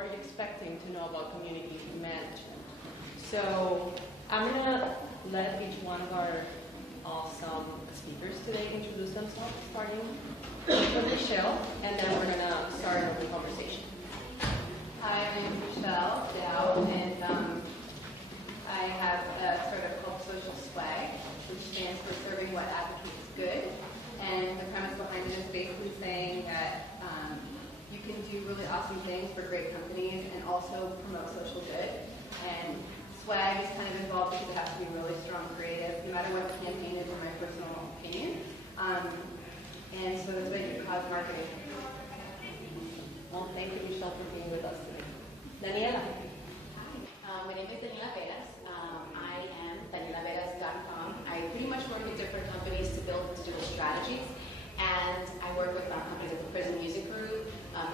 what are you expecting to know about community management? So I'm going to let each one of our awesome speakers today introduce themselves, starting with Michelle, and then we're going to start the conversation. Hi, my name is Michelle Dow, and I have a startup called Social Swag, which stands for Serving What Advocates Good. And the premise behind it is basically saying that you can do really awesome things for great companies and also promote social good. And swag is kind of involved because it has to be really strong creative, no matter what the campaign is, in my personal opinion. And so that's what you cause marketing. Well, thank you, Michelle, for being with us today. Daniela. My name is Daniela Veras. I am DanielaVeras.com. I pretty much work with different companies to build digital strategies. And I work with companies like the Prison Music Group,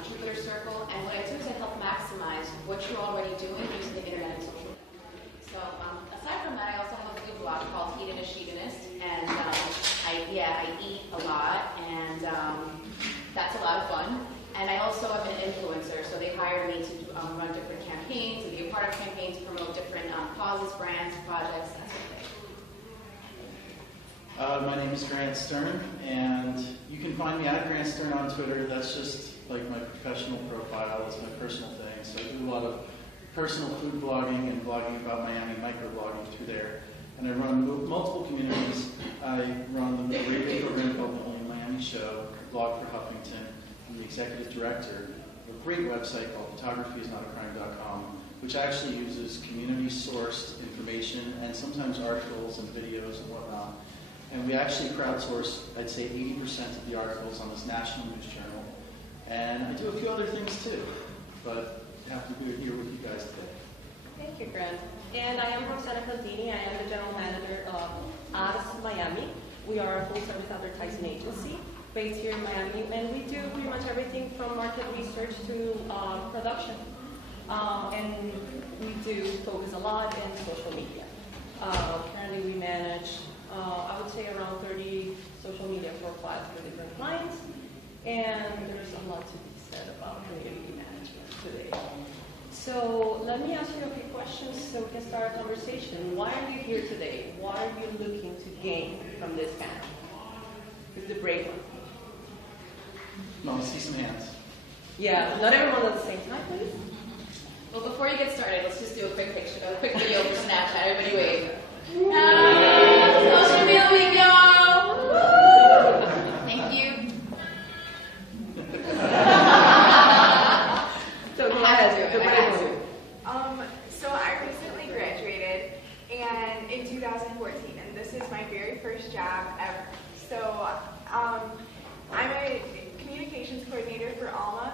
Jupiter Circle, and what I do is I help maximize what you're already doing using the internet and social. So aside from that, I also have a food blog called Eat and a Sheetinist, and I eat a lot, and that's a lot of fun. And I also am an influencer, so they hire me to run different campaigns, to be a part of campaigns, promote different causes, brands, projects, that sort of thing. My name is Grant Stern, and you can find me at Grant Stern on Twitter. That's just like my professional profile. It's my personal thing. So I do a lot of personal food blogging and blogging about Miami, microblogging through there. And I run multiple communities. I run the radio program called The Only Miami Show, blog for Huffington. I'm the executive director of a great website called photographyisnotacrime.com, which actually uses community-sourced information and sometimes articles and videos and whatnot. And we actually crowdsource, I'd say, 80% of the articles on this national news journal. And I do a few other things too, but happy to be here with you guys today. Thank you, Grant. And I am Roxana Cantini. I am the general manager of Ads Miami. We are a full-service advertising agency based here in Miami, and we do pretty much everything from market research to production. And we do focus a lot in social media. Currently, we manage, I would say, around 30 social media profiles for different clients, and there's a lot to be said about community management today. So let me ask you a few questions so we can start a conversation. Why are you here today? What are you looking to gain from this panel? It's the brave one. No, I see some hands. Yeah, not everyone at the same time, please. Well, before you get started, let's just do a quick picture, a quick video for Snapchat. Everybody wave. Social media week, y'all! Thank you. So go ahead. So I recently graduated, and in 2014, and this is my very first job ever. So I'm a communications coordinator for ALMA,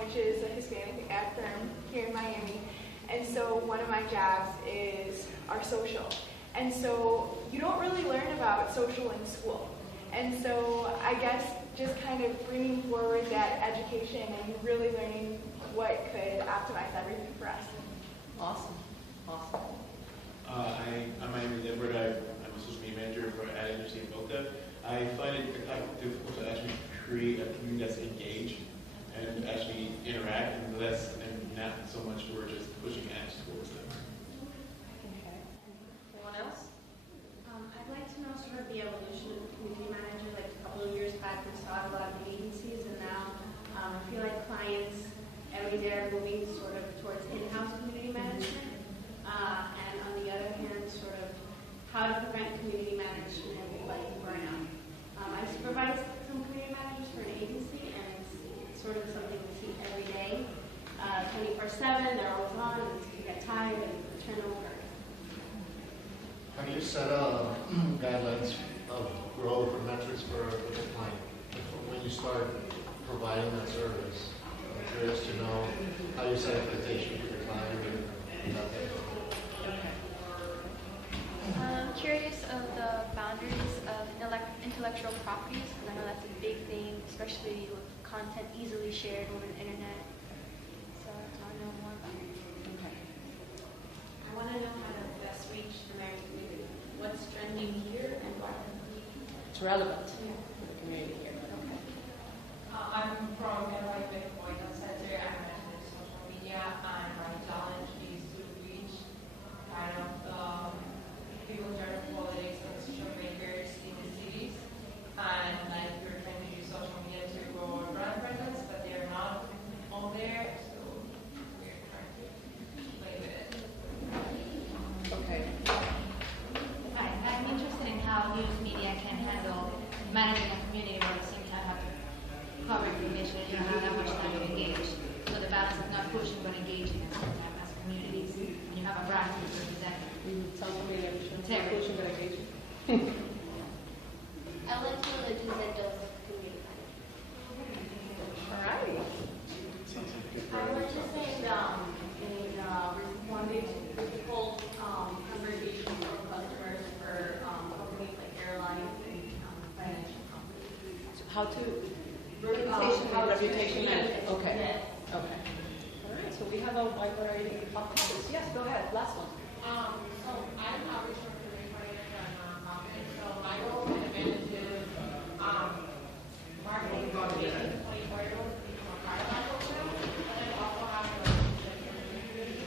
which is a Hispanic ad firm here in Miami. And so one of my jobs is our social. And so you don't really learn about social in school. And so I guess just kind of bringing forward that education and really learning what could optimize everything for us. Awesome. Awesome. My name is Edward. I'm a social media manager for an ad agency in Boca. I find it difficult to actually create a community that's engaged and actually interact, and not so much we're just pushing ads towards them. Okay. Anyone else? I'd like to know sort of the evolution of the community manager. Like a couple of years back, we saw a lot of agencies, and now I feel like clients every day are moving sort of towards in-house community management. And on the other hand, sort of how to prevent community management like burnout. I supervise some community managers for an agency, and it's sort of something we see every day, 24/7. They're always on, and you get tired and turnover. How do you set guidelines of growth or metrics for the client when you start providing that service? I'm curious to know how you set expectations for the client and that type of thing. I'm curious of the boundaries of intellectual properties, because I know that's a big thing, especially with content easily shared over the internet. So I want to know more about it. Okay. I want to know how to best reach the American community. What's trending here and why? It's relevant to the community here. Okay. I'm from NY Bitcoin Center. I manage social media. Bradford representative. Sounds familiar. Terry. Inclusion delegation. I went to religions and those community Alrighty. Sounds like a good I was just saying, responding to difficult conversations from customers for companies like airlines and financial companies. How to How to- reputation management. Okay. Yes. Okay. All right. So we have a wide variety of topics. Yes. Go ahead. Last one. So I'm an outreach recruiting coordinator for a nonprofit. So my role kind of manages marketing communication to 24-year-olds to become a part of our program, and then also have relationships in the community.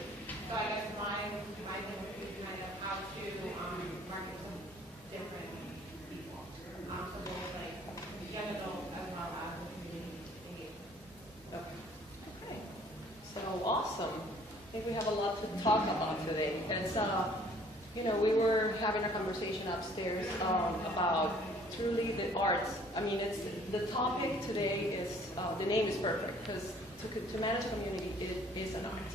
So I guess my thing would be kind of how to market to different people. So both like young adults as well as the community engagement. Okay. So awesome. I think we have a lot to talk about today. It's, we were having a conversation upstairs about truly the arts. I mean, it's the topic today is, the name is perfect because to manage a community, it is an art.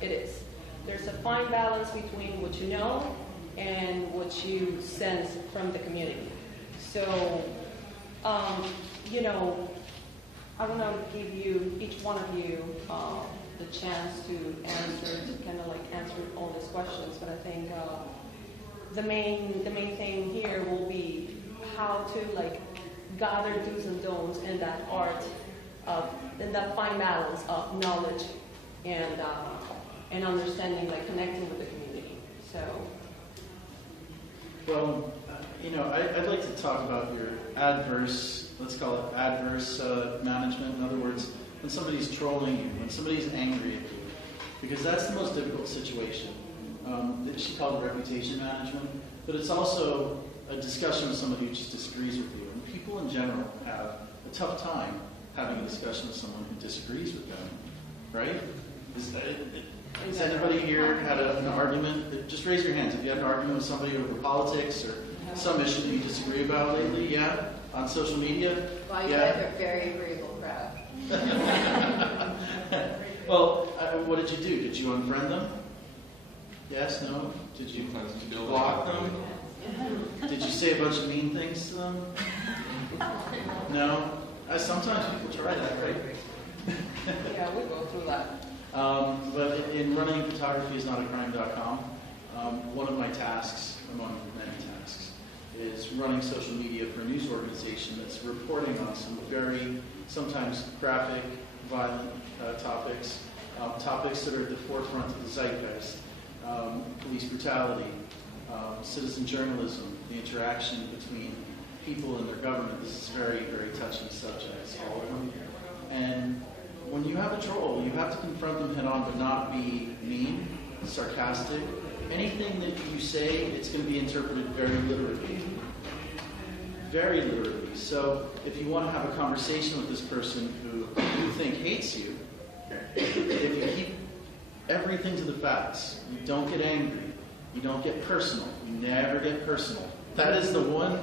It is. There's a fine balance between what you know and what you sense from the community. So, I want to give you, each one of you, the chance to answer all these questions. But I think the main thing here will be how to gather do's and don'ts in that art in that fine balance of knowledge and understanding, connecting with the community. So. Well, I'd like to talk about your adverse, let's call it adverse management. In other words, when somebody's trolling you, when somebody's angry at you, because that's the most difficult situation. She called it reputation management, but it's also a discussion with somebody who just disagrees with you. And people in general have a tough time having a discussion with someone who disagrees with them, right? Has anybody here had an argument? Just raise your hands if you had an argument with somebody over politics or some issue that you disagree about lately. Yeah? On social media? Well, you guys are a very agreeable crowd. Well, what did you do? Did you unfriend them? Yes? No? Did you block them? Did you say a bunch of mean things to them? No? Sometimes people try that, right? Yeah, we go through that. But in running photographyisnotacrime.com, one of my tasks, among many tasks, is running social media for a news organization that's reporting on some very, sometimes graphic, violent topics, topics that are at the forefront of the zeitgeist, police brutality, citizen journalism, the interaction between people and their government. This is very, very touchy subjects, all of them. And when you have a troll, you have to confront them head on, but not be mean, sarcastic. Anything that you say, it's going to be interpreted very literally. Very literally. So if you want to have a conversation with this person who you think hates you, if you keep everything to the facts, you don't get angry, you don't get personal, you never get personal. That is the one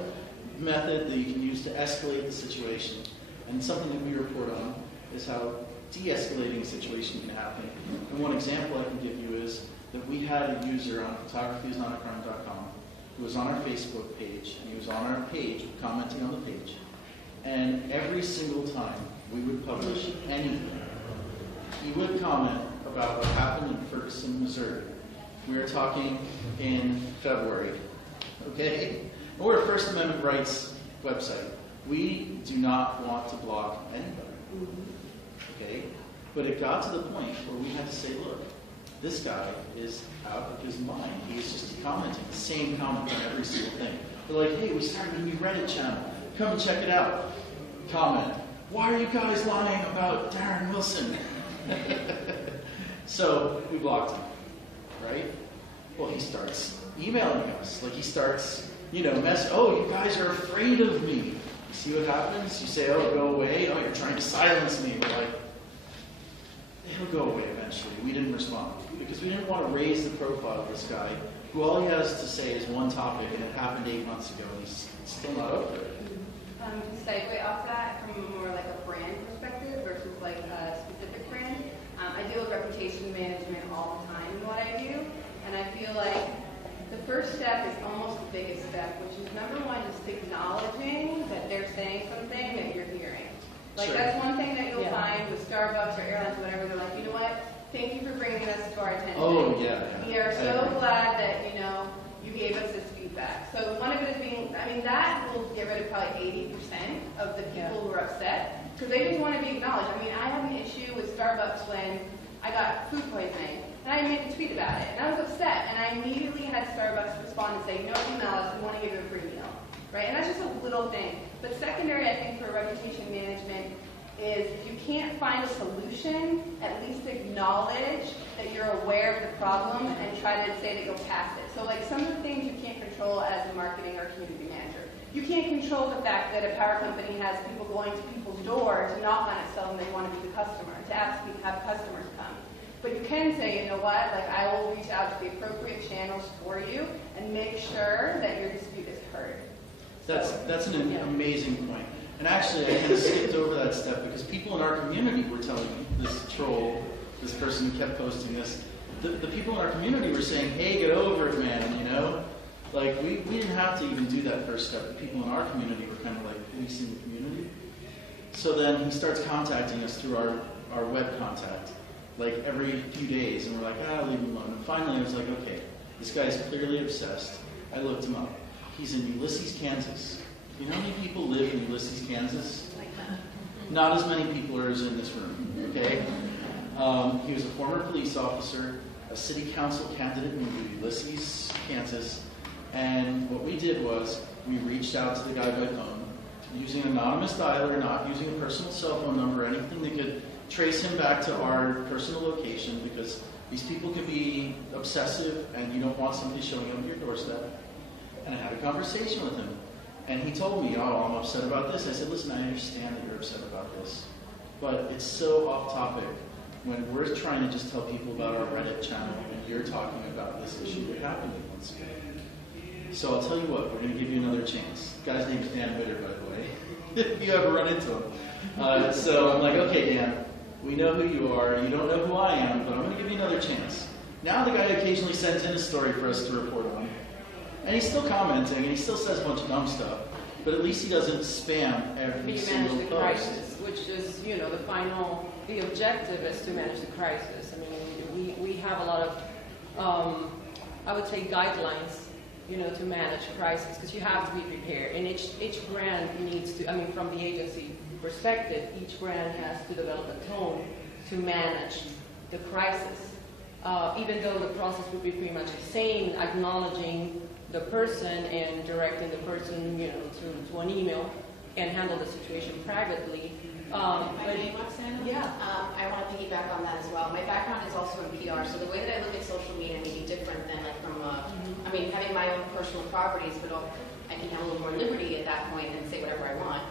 method that you can use to escalate the situation. And something that we report on is how de-escalating a situation can happen. And one example I can give you is that we had a user on photographyisnotacrime.com who was on our Facebook page, and he was on our page commenting on the page. And every single time we would publish anything, he would comment about what happened in Ferguson, Missouri. We were talking in February, okay? We're a First Amendment rights website. We do not want to block anybody, okay? But it got to the point where we had to say, look, this guy is out of his mind. He's just commenting the same comment on every single thing. They're like, hey, we started a new Reddit channel. Come and check it out. Comment, why are you guys lying about Darren Wilson? So we blocked him, right? Well, he starts emailing us. He starts, you guys are afraid of me. You see what happens? You say, oh, go away. Oh, you're trying to silence me. We're like, it'll go away eventually. We didn't respond because we didn't want to raise the profile of this guy who all he has to say is one topic and it happened 8 months ago and he's still not up there. To segue off that from more like a brand perspective versus a specific brand, I deal with reputation management all the time in what I do. And And I feel like the first step is almost the biggest step, which is number one, just acknowledging that they're saying something that you're hearing. Like Sure. that's one thing that you'll find with Starbucks or airlines, whatever. They're like, you know what? Thank you for bringing this to our attention. Oh, yeah. We are so glad that, you gave us this feedback. So one of it is that will get rid of probably 80% of the people who are upset because they just want to be acknowledged. I had an issue with Starbucks when I got food poisoning and I made a tweet about it and I was upset and I immediately had Starbucks respond and say, email us, we want to give you a free meal. Right? And that's just a little thing. But secondary, I think, for reputation management is if you can't find a solution, at least acknowledge that you're aware of the problem and try to say that you'll pass it. So like some of the things you can't control as a marketing or community manager. You can't control the fact that a power company has people going to people's door to knock on it, tell them they want to be the customer, to have customers come. But you can say, I will reach out to the appropriate channels for you and make sure that your dispute is heard. That's an amazing point. And actually, I kind of skipped over that step because people in our community were telling me, this troll, this person who kept posting this, the people in our community were saying, hey, get over it, man, Like, we didn't have to even do that first step. The people in our community were kind of like policing the community. So then he starts contacting us through our web contact, like every few days, and we're like, leave him alone. And finally, I was like, okay, this guy's clearly obsessed. I looked him up. He's in Ulysses, Kansas. You know how many people live in Ulysses, Kansas? Not as many people are as in this room, okay? He was a former police officer, a city council candidate in Ulysses, Kansas, and what we did was we reached out to the guy by phone, using an anonymous dialer, not using a personal cell phone number, anything that could trace him back to our personal location, because these people can be obsessive and you don't want somebody showing up at your doorstep. And I had a conversation with him. And he told me, I'm upset about this. I said, listen, I understand that you're upset about this. But it's so off topic when we're trying to just tell people about our Reddit channel and you're talking about this issue that happened in one school. So I'll tell you what, we're going to give you another chance. The guy's name is Dan Witter, by the way, if you ever run into him. So I'm like, okay, Dan, we know who you are. You don't know who I am, but I'm going to give you another chance. Now the guy occasionally sends in a story for us to report on. And he's still commenting, and he still says a bunch of dumb stuff, but at least he doesn't spam every single manage the post. crisis, which is, the objective is to manage the crisis. We have a lot of, I would say, guidelines, to manage crisis, because you have to be prepared. And each brand needs to, from the agency perspective, each brand has to develop a tone to manage the crisis. Even though the process would be pretty much the same, acknowledging the person and directing the person, to an email and handle the situation privately. My name, Roxana. Yeah. I want to piggyback on that as well. My background is also in PR, so the way that I look at social media may be different than from, having my own personal properties, but I can have a little more liberty at that point and say whatever I want,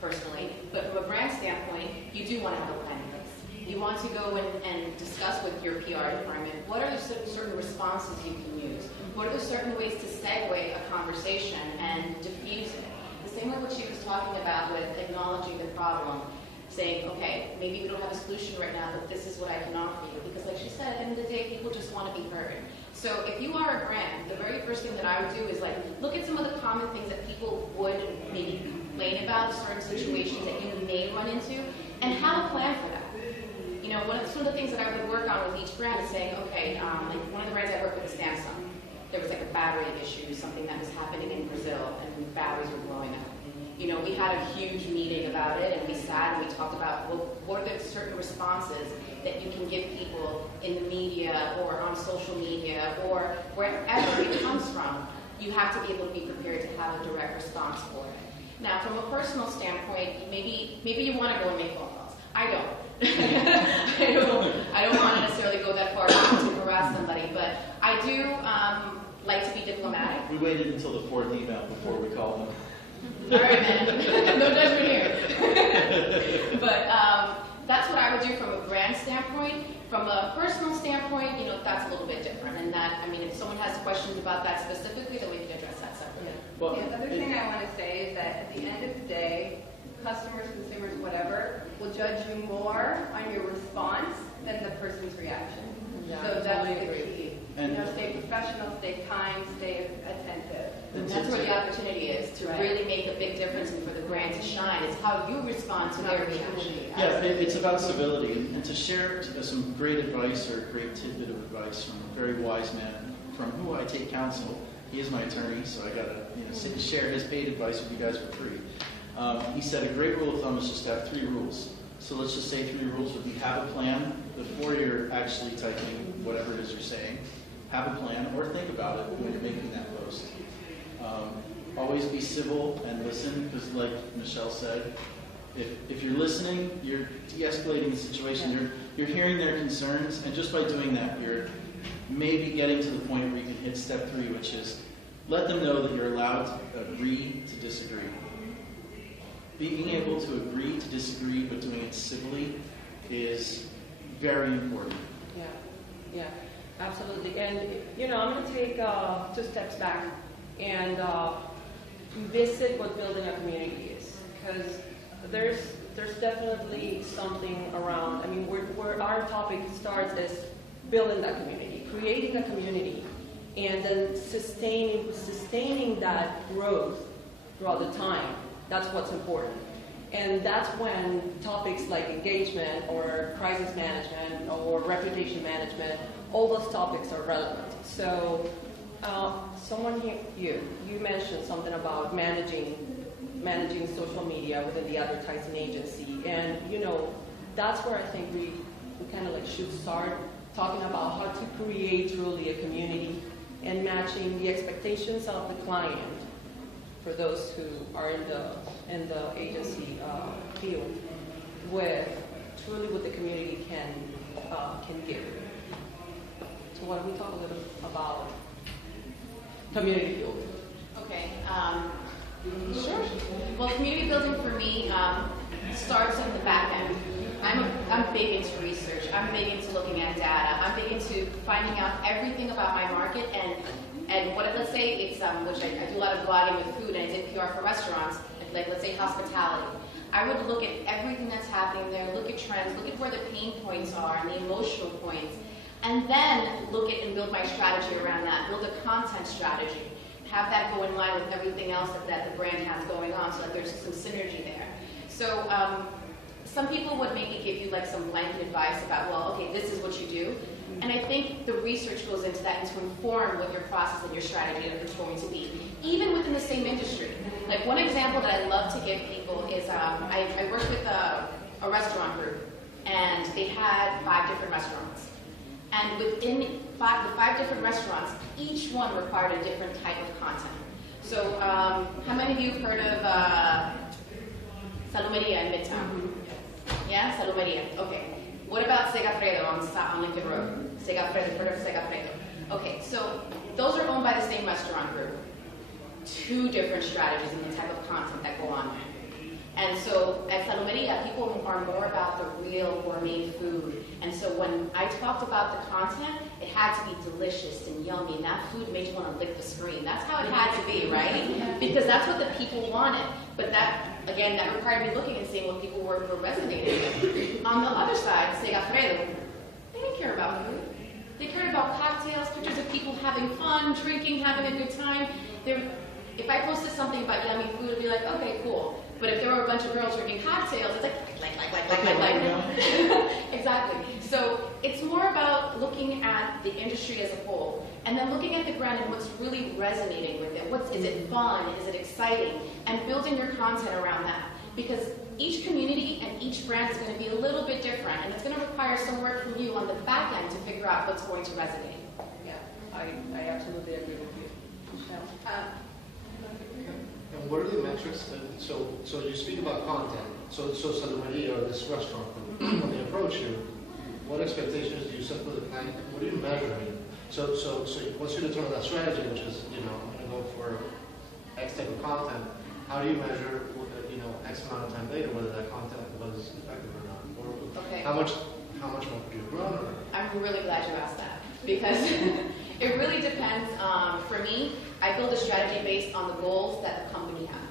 personally. But from a brand standpoint, you do want to have a plan in place. You want to go and discuss with your PR department, what are the certain responses you can use? What are the certain ways to segue a conversation and diffuse it? The same way what she was talking about with acknowledging the problem, saying, okay, maybe we don't have a solution right now, but this is what I can offer you. Because like she said, at the end of the day, people just want to be heard. So if you are a brand, the very first thing that I would do is look at some of the common things that people would maybe complain about, certain situations that you may run into, and have a plan for that. Some of the things that I would work on with each brand is saying, okay, one of the brands I work with is Samsung. There was a battery issue, something that was happening in Brazil, and batteries were blowing up. We had a huge meeting about it, and we sat and we talked about, what are the certain responses that you can give people in the media or on social media or wherever it comes from. You have to be able to be prepared to have a direct response for it. Now, from a personal standpoint, maybe you want to go and make phone calls. I don't. I don't want to necessarily go that far to harass somebody, but I do like to be diplomatic. We waited until the fourth email before we called him. All right, man. No judgment here. But that's what I would do from a brand standpoint. From a personal standpoint, that's a little bit different. And that, if someone has questions about that specifically, then we can address that separately. Well, the other thing I want to say is that at the end of the day, customers, consumers, whatever, will judge you more on your response than the person's reaction. Yeah, So that's totally the agree. key. And Stay professional. stay kind, stay attentive. And that's where the opportunity is, to Right. really make a big difference and for the brand to shine. It's how you respond to their reaction. Yeah, it's about civility, and to share some great advice or a great tidbit of advice from a very wise man from who I take counsel. He is my attorney, so I gotta share his paid advice with you guys for free. He said a great rule of thumb is just to have 3 rules. So let's just say 3 rules would be: have a plan before you're actually typing whatever it is you're saying. Have a plan, or think about it when you're making that post. Always be civil and listen, because like Michelle said, if you're listening, you're de-escalating the situation. You're hearing their concerns, and just by doing that, you're maybe getting to the point where you can hit step 3, which is let them know that you're allowed to agree to disagree. Being able to agree to disagree, but doing it civilly, is very important. Yeah, absolutely. And, I'm going to take 2 steps back and visit what building a community is. Because there's definitely something around, where our topic starts is building that community, creating a community, and then sustaining that growth throughout the time. That's what's important. And that's when topics like engagement or crisis management or reputation management, all those topics are relevant. So someone here, you mentioned something about managing social media within the advertising agency. And, that's where I think we kind of should start talking about how to create truly a community and matching the expectations of the client for those who are in the agency field with truly what the community can give. So why don't we talk a little about community building? Okay. Sure. Well, community building for me starts at the back end. I'm big into research. I'm big into looking at data. I'm big into finding out everything about my market and what, let's say it's, which I do a lot of blogging with food, and I did PR for restaurants, like let's say hospitality. I would look at everything that's happening there, look at trends, look at where the pain points are and the emotional points, and then look at and build my strategy around that, build a content strategy, have that go in line with everything else that the brand has going on so that there's some synergy there. So some people would maybe give you some blanket advice about, well, okay, this is what you do. And I think the research goes into that and to inform what your process and your strategy is going to be, even within the same industry. Like one example that I love to give people is I worked with a restaurant group, and they had 5 different restaurants. And within the 5 different restaurants, each one required a different type of content. So how many of you have heard of Salumeria in Midtown? Yeah, Salumeria. Okay. What about Segafredo on Lincoln Road? Segafredo, heard of Segafredo? Okay, so those are owned by the same restaurant group. 2 different strategies in the type of content that go on there. And so at Salumeria, people are more about the real gourmet food. And so when I talked about the content, it had to be delicious and yummy, and that food made you want to lick the screen. That's how it had to be, right? Because that's what the people wanted. But that, again, that required me looking and seeing what people were resonating with. On the other side, Segafredo, they didn't care about food. They cared about cocktails, pictures of people having fun, drinking, having a good time. If I posted something about yummy food, it'd be like, okay, cool. But if there were a bunch of girls drinking cocktails, it's like. Exactly. So it's more about looking at the industry as a whole, and then looking at the brand and what's really resonating with it. Is it fun? Is it exciting? And building your content around that. Because each community and each brand is going to be a little bit different, and it's going to require some work from you on the back end to figure out what's going to resonate. Yeah, I absolutely agree with you. Michelle? And what are the metrics? So you speak about content. So Salumeria, or this restaurant, when they approach you, what expectations do you set for the client? What are you measuring? So once you determine that strategy, which is, I'm going to go for X type of content, how do you measure, X amount of time later whether that content was effective or not? Or Okay. how much more could you grow? Or? I'm really glad you asked that, because it really depends. For me, I build a strategy based on the goals that the company has.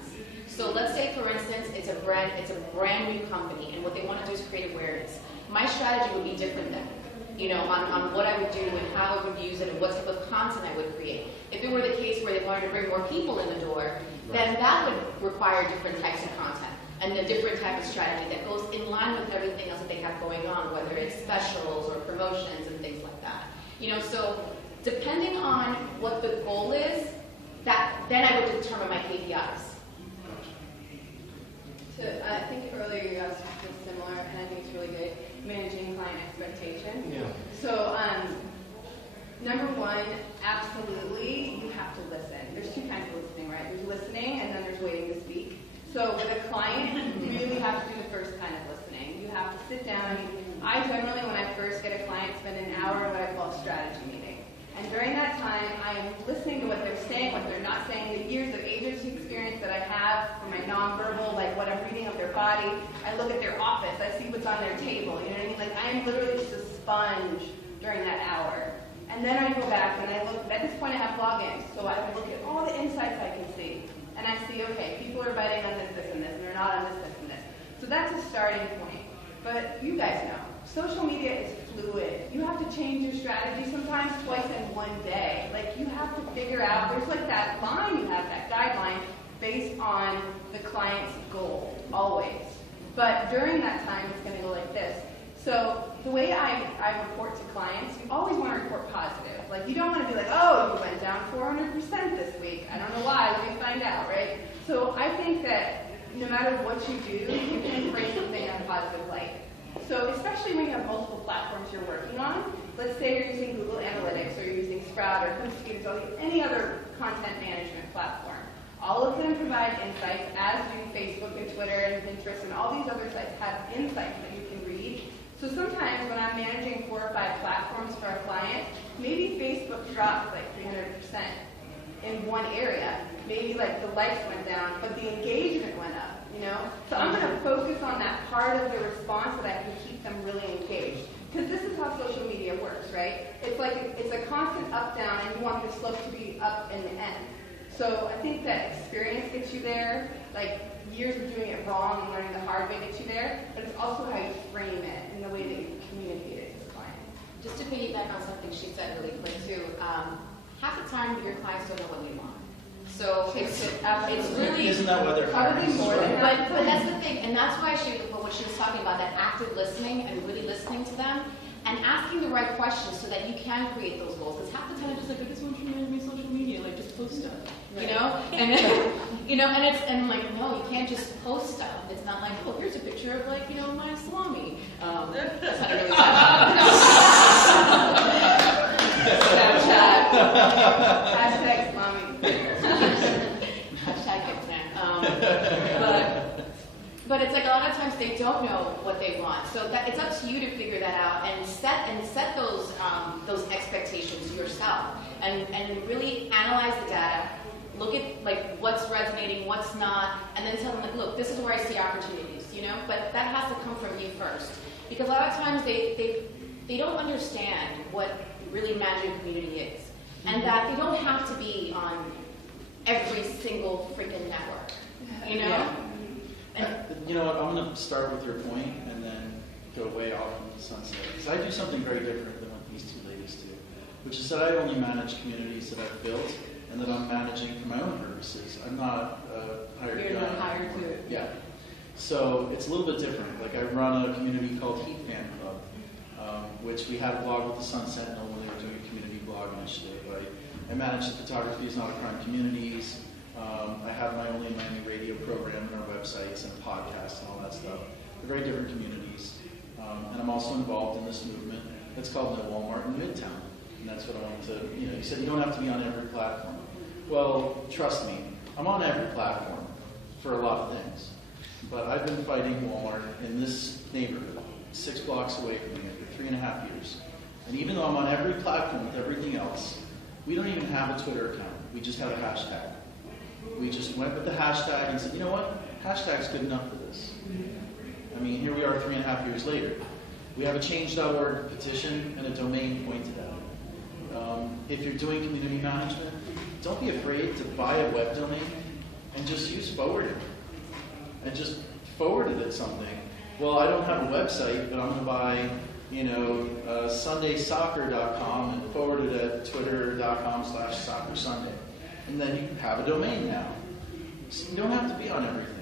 So let's say, for instance, it's a brand new company, and what they want to do is create awareness. My strategy would be different then. you know, on what I would do and how I would use it and what type of content I would create. If it were the case where they wanted to bring more people in the door, then that would require different types of content and a different type of strategy that goes in line with everything else that they have going on, whether it's specials or promotions and things like that. You know, so depending on what the goal is, then I would determine my KPIs. I think earlier you asked something similar, and I think it's really good, managing client expectation. Yeah. So, number one, absolutely, you have to listen. There's two kinds of listening, right? There's listening, and then there's waiting to speak. So with a client, you really have to do the first kind of listening. You have to sit down. I generally, when I first get a client, spend an hour in what I call a strategy meeting. And during that time, I am listening to what they're saying, what they're not saying, the years of agency experience that I have from my nonverbal, like what I'm reading of their body. I look at their office. I see what's on their table. You know what I mean? Like, I am literally just a sponge during that hour. And then I go back and I look, at this point I have logins, so I can look at all the insights I can see. And I see, okay, people are biting on this, this, and this, and they're not on this, this, and this. So that's a starting point. But you guys know, social media is fluid. You have to change your strategy sometimes twice in one day. Like, you have to figure out, there's like that line you have, that guideline, based on the client's goal, always. But during that time, it's going to go like this. So the way I report to clients, you always want to report positive. Like, you don't want to be like, oh, you went down 400% this week. I don't know why. Let me find out, right? So I think that no matter what you do, you can bring something in a positive light. So especially when you have multiple platforms you're working on, let's say you're using Google Analytics or you're using Sprout or Hootsuite or any other content management platform. All of them provide insights, as do Facebook and Twitter and Pinterest, and all these other sites have insights that you can read. So sometimes when I'm managing 4 or 5 platforms for a client, maybe Facebook dropped like 300% in one area. Maybe like the likes went down, but the engagement went up, you know? So I'm going to focus on that part of the response that I can keep them really engaged. Because this is how social media works, right? It's like it's a constant up-down, and you want the slope to be up in the end. So I think that experience gets you there, like years of doing it wrong and learning the hard way gets you there, but it's also how you frame it and the way that you communicate it to the client. Just to piggyback on something she said really quick too, half the time your clients don't know what you want. So it's really... Isn't that why they're hiring? But that's the thing, and that's why what she was talking about, that active listening and really listening to them and asking the right questions so that you can create those goals. Because half the time it's just like, I just want you to manage my social media, like just post stuff, you know? And then, you know, and I'm like, no, you can't just post stuff. It's not like, oh, here's a picture of like, you know, my salami. That's not really Snapchat. Hashtag salami. Hashtag get but it's like a lot of times they don't know what they want. So that it's up to you to figure that out and set those expectations yourself and really analyze the data, look at like what's resonating, what's not, and then tell them like, look, this is where I see opportunities, you know. But that has to come from you first, because a lot of times they don't understand what really managing a community is, and that they don't have to be on every single freaking network, you know. Yeah. You know what, I'm going to start with your point and then go way off into the sunset. Because I do something very different than what these two ladies do, which is that I only manage communities that I've built and that I'm managing for my own purposes. I'm not hired gun. You're not hired to it. Yeah. So it's a little bit different. Like I run a community called Heat Fan Club, which we had a blog with the Sun Sentinel when they were doing a community blog initiative. I manage the Photography is Not a Crime communities. I have my Only Miami radio program and our websites and podcasts and all that stuff. They're very different communities. And I'm also involved in this movement that's called No Walmart in Midtown. And that's what I wanted to, you know, you said you don't have to be on every platform. Well, trust me, I'm on every platform for a lot of things. But I've been fighting Walmart in this neighborhood, 6 blocks away from me for 3.5 years. And even though I'm on every platform with everything else, we don't even have a Twitter account. We just have a hashtag. We just went with the hashtag and said, you know what? Hashtag's good enough for this. I mean, here we are 3.5 years later. We have a change.org petition and a domain pointed at it. If you're doing community management, don't be afraid to buy a web domain and just use forwarding. And just forward it at something. Well, I don't have a website, but I'm going to buy sundaysoccer.com and forward it at twitter.com/soccersunday. And then you have a domain now. So you don't have to be on everything.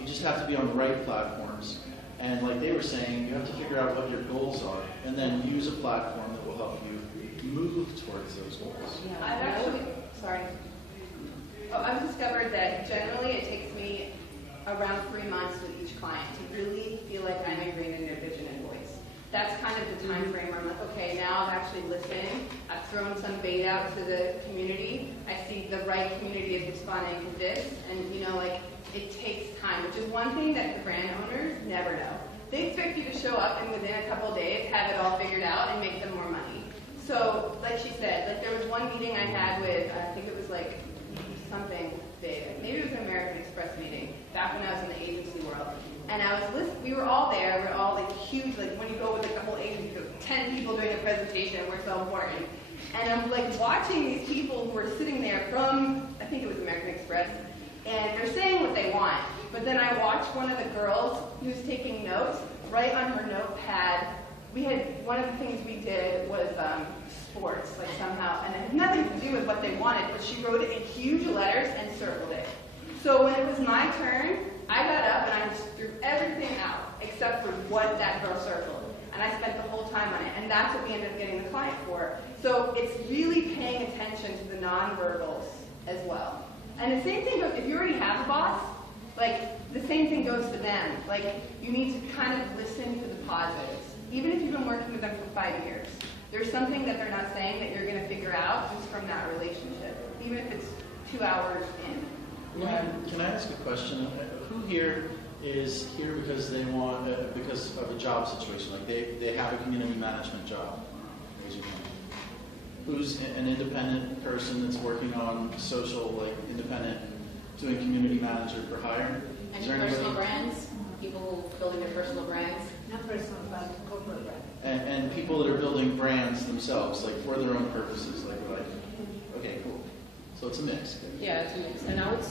You just have to be on the right platforms. And like they were saying, you have to figure out what your goals are and then use a platform that will help you move towards those goals. Yeah, I've actually, sorry. I've discovered that generally it takes me around 3 months with each client to really feel like I'm ingrained in their vision and voice. That's kind of the time frame where I'm like, okay, now I'm actually listening. I've thrown some bait out to the community. I see the right community is responding to this, and it takes time, which is one thing that the brand owners never know. They expect you to show up and within a couple of days have it all figured out and make them more money. So, like she said, there was one meeting I had with, I think it was something big. Maybe it was an American Express meeting back when I was in the agency world. And I was listening, we were all there, we're all huge, when you go with a couple agencies, 10 people doing a presentation, we're so important. And I'm watching these people who were sitting there from, I think it was American Express, and they're saying what they want. But then I watched one of the girls who was taking notes, right on her notepad. One of the things we did was sports, somehow, and it had nothing to do with what they wanted, but she wrote it in huge letters and circled it. So when it was my turn, I got up and I just threw everything out except for what that girl circled. And I spent the whole time on it, and that's what we ended up getting the client for. So it's really paying attention to the nonverbals as well. And the same thing goes, if you already have a boss, the same thing goes for them. You need to kind of listen to the positives. Even if you've been working with them for 5 years, there's something that they're not saying that you're going to figure out just from that relationship, even if it's 2 hours in. Can I ask a question? Who here is here because they want, because of a job situation, they have a community management job? Raise your hand. Who's an independent person that's working on social, independent, doing community manager for hire? And personal brands, people building their personal brands. Not personal, but corporate brand. And people that are building brands themselves, for their own purposes, okay, cool. So it's a mix. Yeah, it's a mix. And I would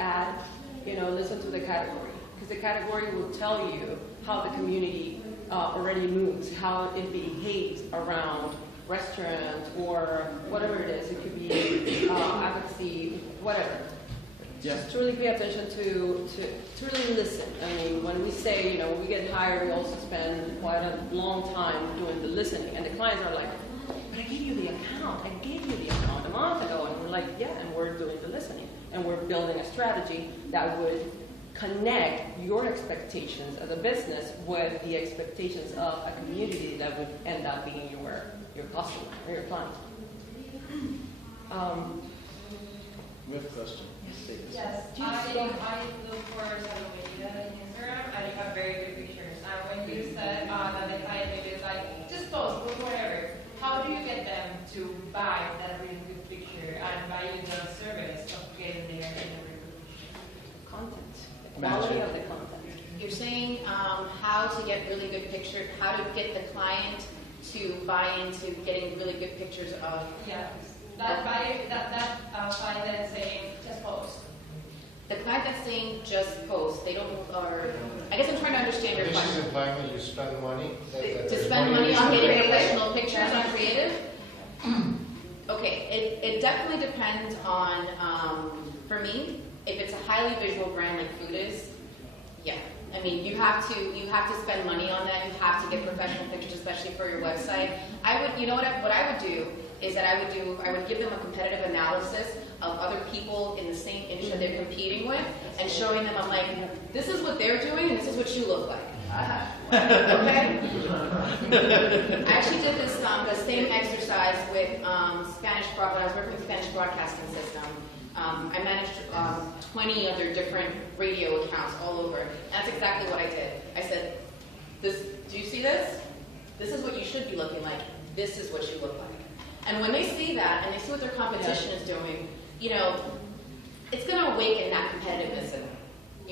add, listen to the category. Because the category will tell you how the community already moves, how it behaves around restaurants or whatever it is. It could be advocacy, whatever. Yeah. Just truly pay attention to really listen. I mean, when we say, when we get hired, we also spend quite a long time doing the listening. And the clients are like, but I gave you the account. I gave you the account a month ago. And we're like, yeah, and we're doing the listening. And we're building a strategy that would connect your expectations as a business with the expectations of a community that would end up being your customer or your client. We have a question. Yes, I look for social media and Instagram, and you have very good pictures. And when you said that the client maybe is just post, whatever, how do you get them to buy that really good picture and buy you the service of getting there in a really good picture? Content. The quality of the content. You're saying how to get really good pictures, how to get the client to buy into getting really good pictures of. Yeah, that client that's saying just post. The client that's saying just post, they don't, or I guess I'm trying to understand your This is question. implying that you spend money? To spend money on getting professional pictures on creative? Okay, it definitely depends on, for me, if it's a highly visual brand like food is, yeah. I mean, you have to spend money on that. You have to get professional pictures, especially for your website. What I would do is that I would give them a competitive analysis of other people in the same industry that they're competing with, and showing them, I'm like, this is what they're doing, and this is what you look like. Okay? I actually did this the same exercise with Spanish when I was working with Spanish Broadcasting System. I managed 20 other different radio accounts all over. That's exactly what I did. I said, do you see this? This is what you should be looking like. This is what you look like. And when they see that, and they see what their competition is doing, it's going to awaken that competitiveness in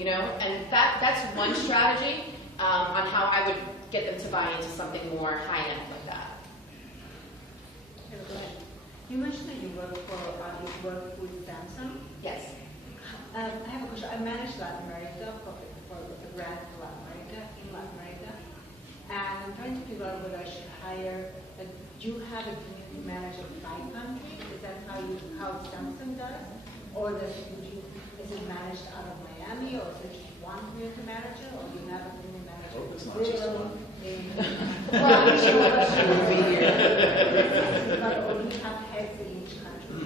them. And that's one strategy on how I would get them to buy into something more high-end like that. You mentioned that you work with Samsung. Yes. I have a question. I manage Latin America for the brand for Latin America in Latin America, And I'm trying to figure out whether I should hire, you have a community manager by country? Is that how Samsung does? Or is it managed out of Miami, or is it just one community manager, or you have a community manager? Oh, it's not just one. Well, I'm sure. Or you have heads in each country?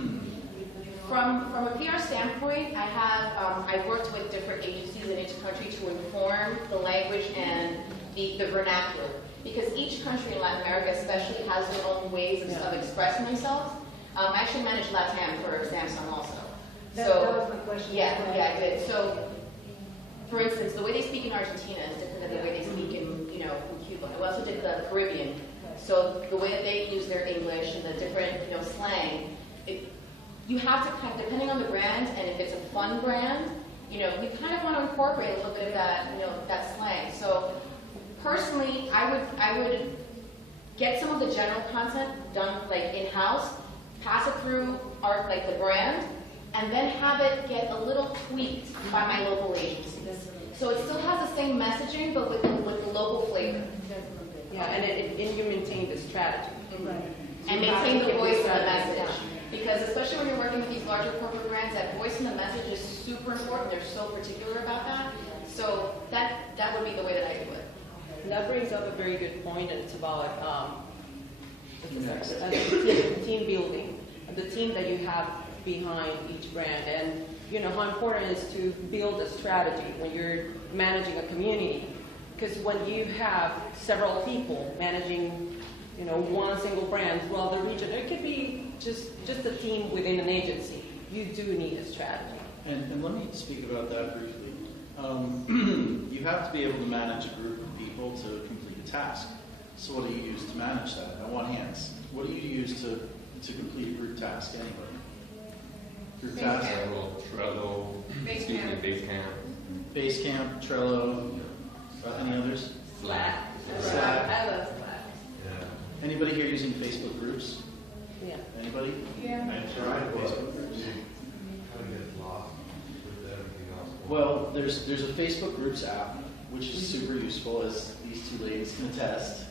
From a PR standpoint, I've worked with different agencies in each country to inform the language and the vernacular. Because each country in Latin America especially has their own ways of expressing themselves. I actually managed LATAM for Samsung also. That was my question. Yeah, I did. So, for instance, the way they speak in Argentina is different than the way they speak in Cuba. I also did the Caribbean. So the way that they use their English and the different slang, you have to kind of, depending on the brand, and if it's a fun brand, you kind of want to incorporate a little bit of that, that slang. So personally, I would get some of the general content done like in-house, pass it through the brand, and then have it get a little tweaked by my local agencies. So it still has the same messaging, but with the local flavor. Yeah, and you maintain the strategy. Right. And maintain the voice of the message. Because especially when you're working with these larger corporate brands, that voice and the message is super important. They're so particular about that. So that would be the way that I do it. And that brings up a very good point, and it's about team building, the team that you have behind each brand, and how important it is to build a strategy when you're managing a community. Because when you have several people managing, one single brand, well, the region, it could be just a team within an agency. You do need a strategy. And let me speak about that briefly. You have to be able to manage a group of people to complete a task. So what do you use to manage that? I want hands. What do you use to complete a group task? Anybody? Group task? Trello, Basecamp. Basecamp, Trello. Any others? Slack. Slack. I love Slack. Yeah. Anybody here using Facebook groups? Yeah. Anybody? Yeah. I tried, but kind of get lost with everything else. Well, there's a Facebook groups app, which is super useful, as these two ladies can attest.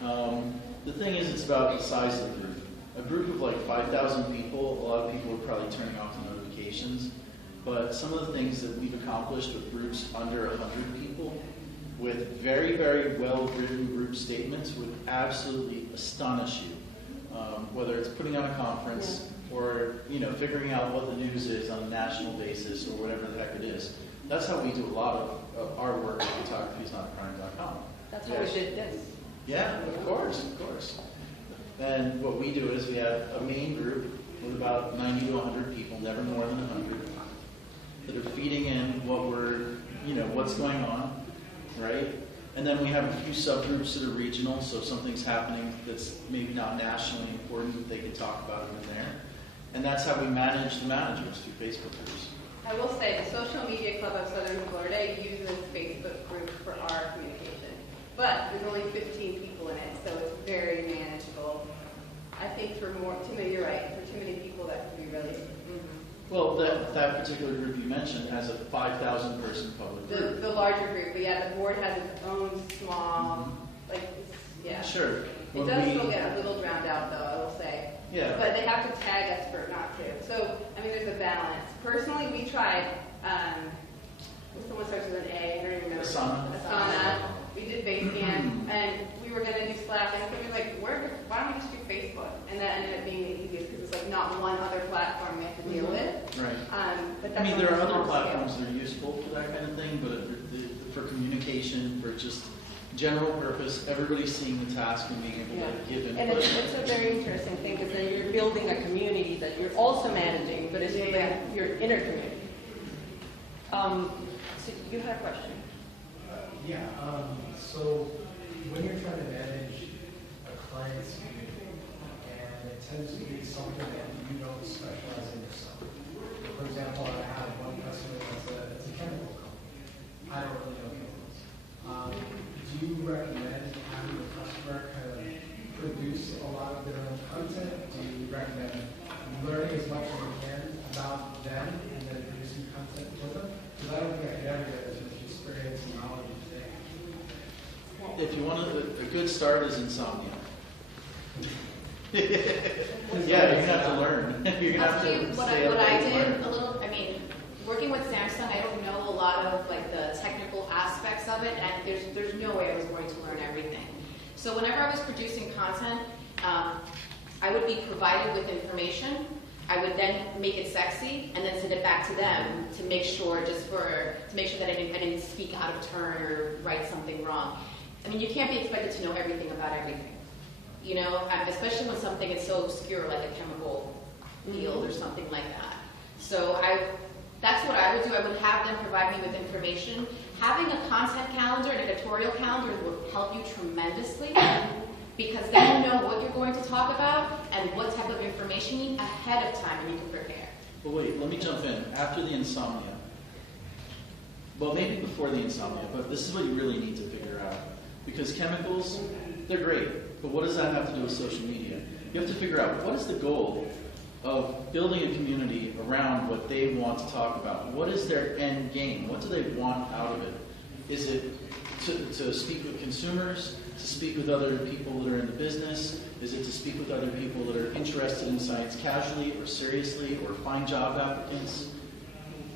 The thing is, it's about the size of the group. A group of like 5,000 people, a lot of people are probably turning off the notifications. But some of the things that we've accomplished with groups under 100 people, with very, very well-written group statements, would absolutely astonish you. Whether it's putting on a conference or figuring out what the news is on a national basis or whatever the heck it is. That's how we do a lot of our work at photographyisnotcrime.com. That's how we did this. Yeah, of course. And what we do is we have a main group with about 90 to 100 people, never more than 100, that are feeding in what's going on, right? And then we have a few subgroups that are regional, so if something's happening that's maybe not nationally important, they can talk about it in there. And that's how we manage the managers through Facebook groups. I will say the Social Media Club of Southern Florida uses Facebook group for our communication. But there's only 15 people in it, so it's very manageable. I think you're right, for too many people that could be really... Well, that particular group you mentioned has a 5,000 person public group. The larger group, but yeah, the board has its own small, yeah. Sure. It does still get a little drowned out though, I will say. Yeah. But they have to tag us for not to. So, there's a balance. Personally, we tried, someone starts with an A, I don't even remember. Asana. We did Basecamp, and we were going to do Slack, and so we were like, why don't we just do Facebook? And that ended up being the easiest, because it's not one other platform we have to deal with. Right. But that's there are on a other small platforms scale. that are useful for that kind of thing, but for communication, for just general purpose, everybody's seeing the task and being able to give input. And it's a very interesting thing, because then you're building a community that you're also managing, but it's your inner community. So you had a question? So when you're trying to manage a client's community, and it tends to be something that you don't specialize in yourself. For example, I have one customer that's a chemical company. I don't really know chemicals. Do you recommend having the customer kind of produce a lot of their own content? Do you recommend learning as much as you can about them and then producing content for them? Because I don't think I could ever get as much experience and knowledge as they have. if you want a good start is insomnia. Yeah, you're gonna have to learn. You're gonna I'll have tell you to what stay up I late and did learn. a little, I mean, working with Samsung, I don't know a lot of like the technical aspects of it, and there's no way I was going to learn everything. So whenever I was producing content, I would be provided with information. I would then make it sexy and then send it back to them to make sure, to make sure that I didn't speak out of turn or write something wrong. I mean, you can't be expected to know everything about everything. You know, especially when something is so obscure like a chemical field or something like that. So that's what I would do. I would have them provide me with information. Having a content calendar, an editorial calendar will help you tremendously because then you know what you're going to talk about and what type of information you need ahead of time and you can prepare. But wait, let me jump in. After the insomnia, well, maybe before the insomnia, but this is what you really need to figure out. Because chemicals, they're great, but what does that have to do with social media? You have to figure out what is the goal of building a community around what they want to talk about. What is their end game? What do they want out of it? Is it to speak with consumers, to speak with other people that are in the business? Is it to speak with other people that are interested in science casually or seriously or find job applicants?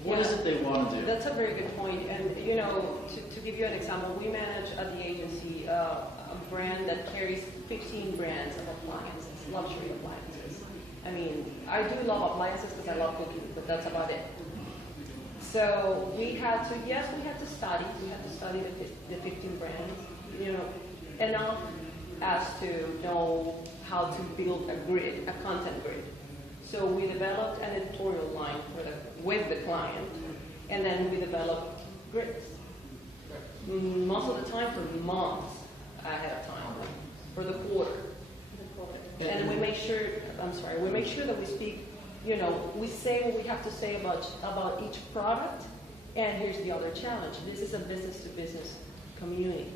What is it they want to do? That's a very good point. And, you know, to give you an example, we manage at the agency a brand that carries 15 brands of appliances, luxury appliances. I mean, I do love appliances because I love cooking, but that's about it. So we had to study. We had to study the 15 brands, you know, enough as to know how to build a grid, a content grid. So we developed an editorial line with the client, and then we developed grids. Most of the time for months ahead of time, for the quarter. And we make sure that we speak, you know, we say what we have to say about each product. And here's the other challenge. This is a business-to-business community.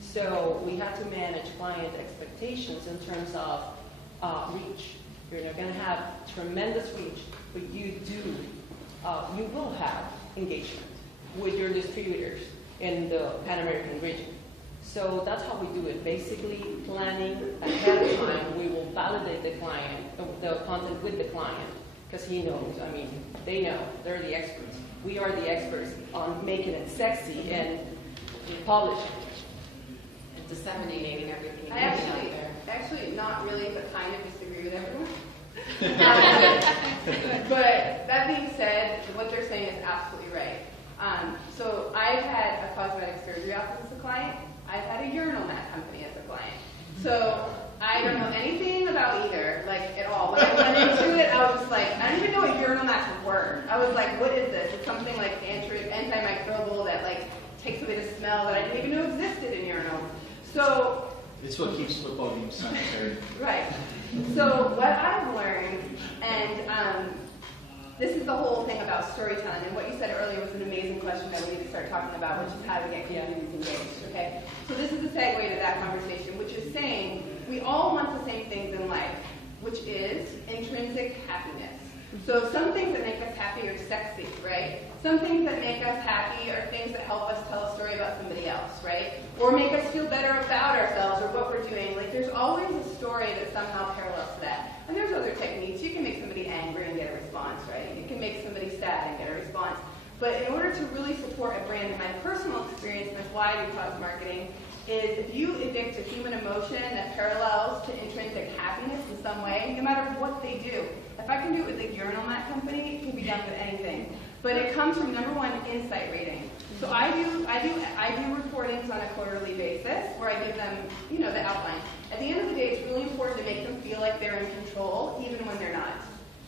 So we have to manage client expectations in terms of reach. You're not going to have tremendous reach, but you will have engagement with your distributors in the Pan-American region. So that's how we do it. Basically, planning ahead of time, we will validate the content with the client, because he knows, I mean, they know, they're the experts. We are the experts on making it sexy and publishing. And disseminating everything. I actually not really, but kind of disagree with everyone. But that being said, what they're saying is absolutely right. So I've had a cosmetic surgery office as a client. I've had a urinal mat company as a client. So I don't know anything about either, like at all. When I went into it, I was just like, I don't even know what urinal mats were. I was like, what is this? It's something like antimicrobial that like takes away the smell that I didn't even know existed in urinals. So it's what keeps football games sanitary. Right. So what I've learned, and this is the whole thing about storytelling, and what you said earlier was an amazing question that we need to start talking about, which is how to get communities engaged, okay? So this is a segue to that conversation, which is saying we all want the same things in life, which is intrinsic happiness. So some things that make us happy are sexy, right? Some things that make us happy are things that help us tell a story about somebody else, right? Or make us feel better about ourselves or what we're doing. Like there's always a story that somehow parallels to that. And there's other techniques. You can make somebody angry and get a response, right? You can make somebody sad and get a response. But in order to really support a brand, in my personal experience, and that's why I do cause marketing, is if you evict a human emotion that parallels to intrinsic happiness in some way, no matter what they do. If I can do it with the urinal mat company, it can be done with anything. But it comes from number one, insight rating. So I do reportings on a quarterly basis where I give them, you know, the outline. At the end of the day, it's really important to make them feel like they're in control, even when they're not.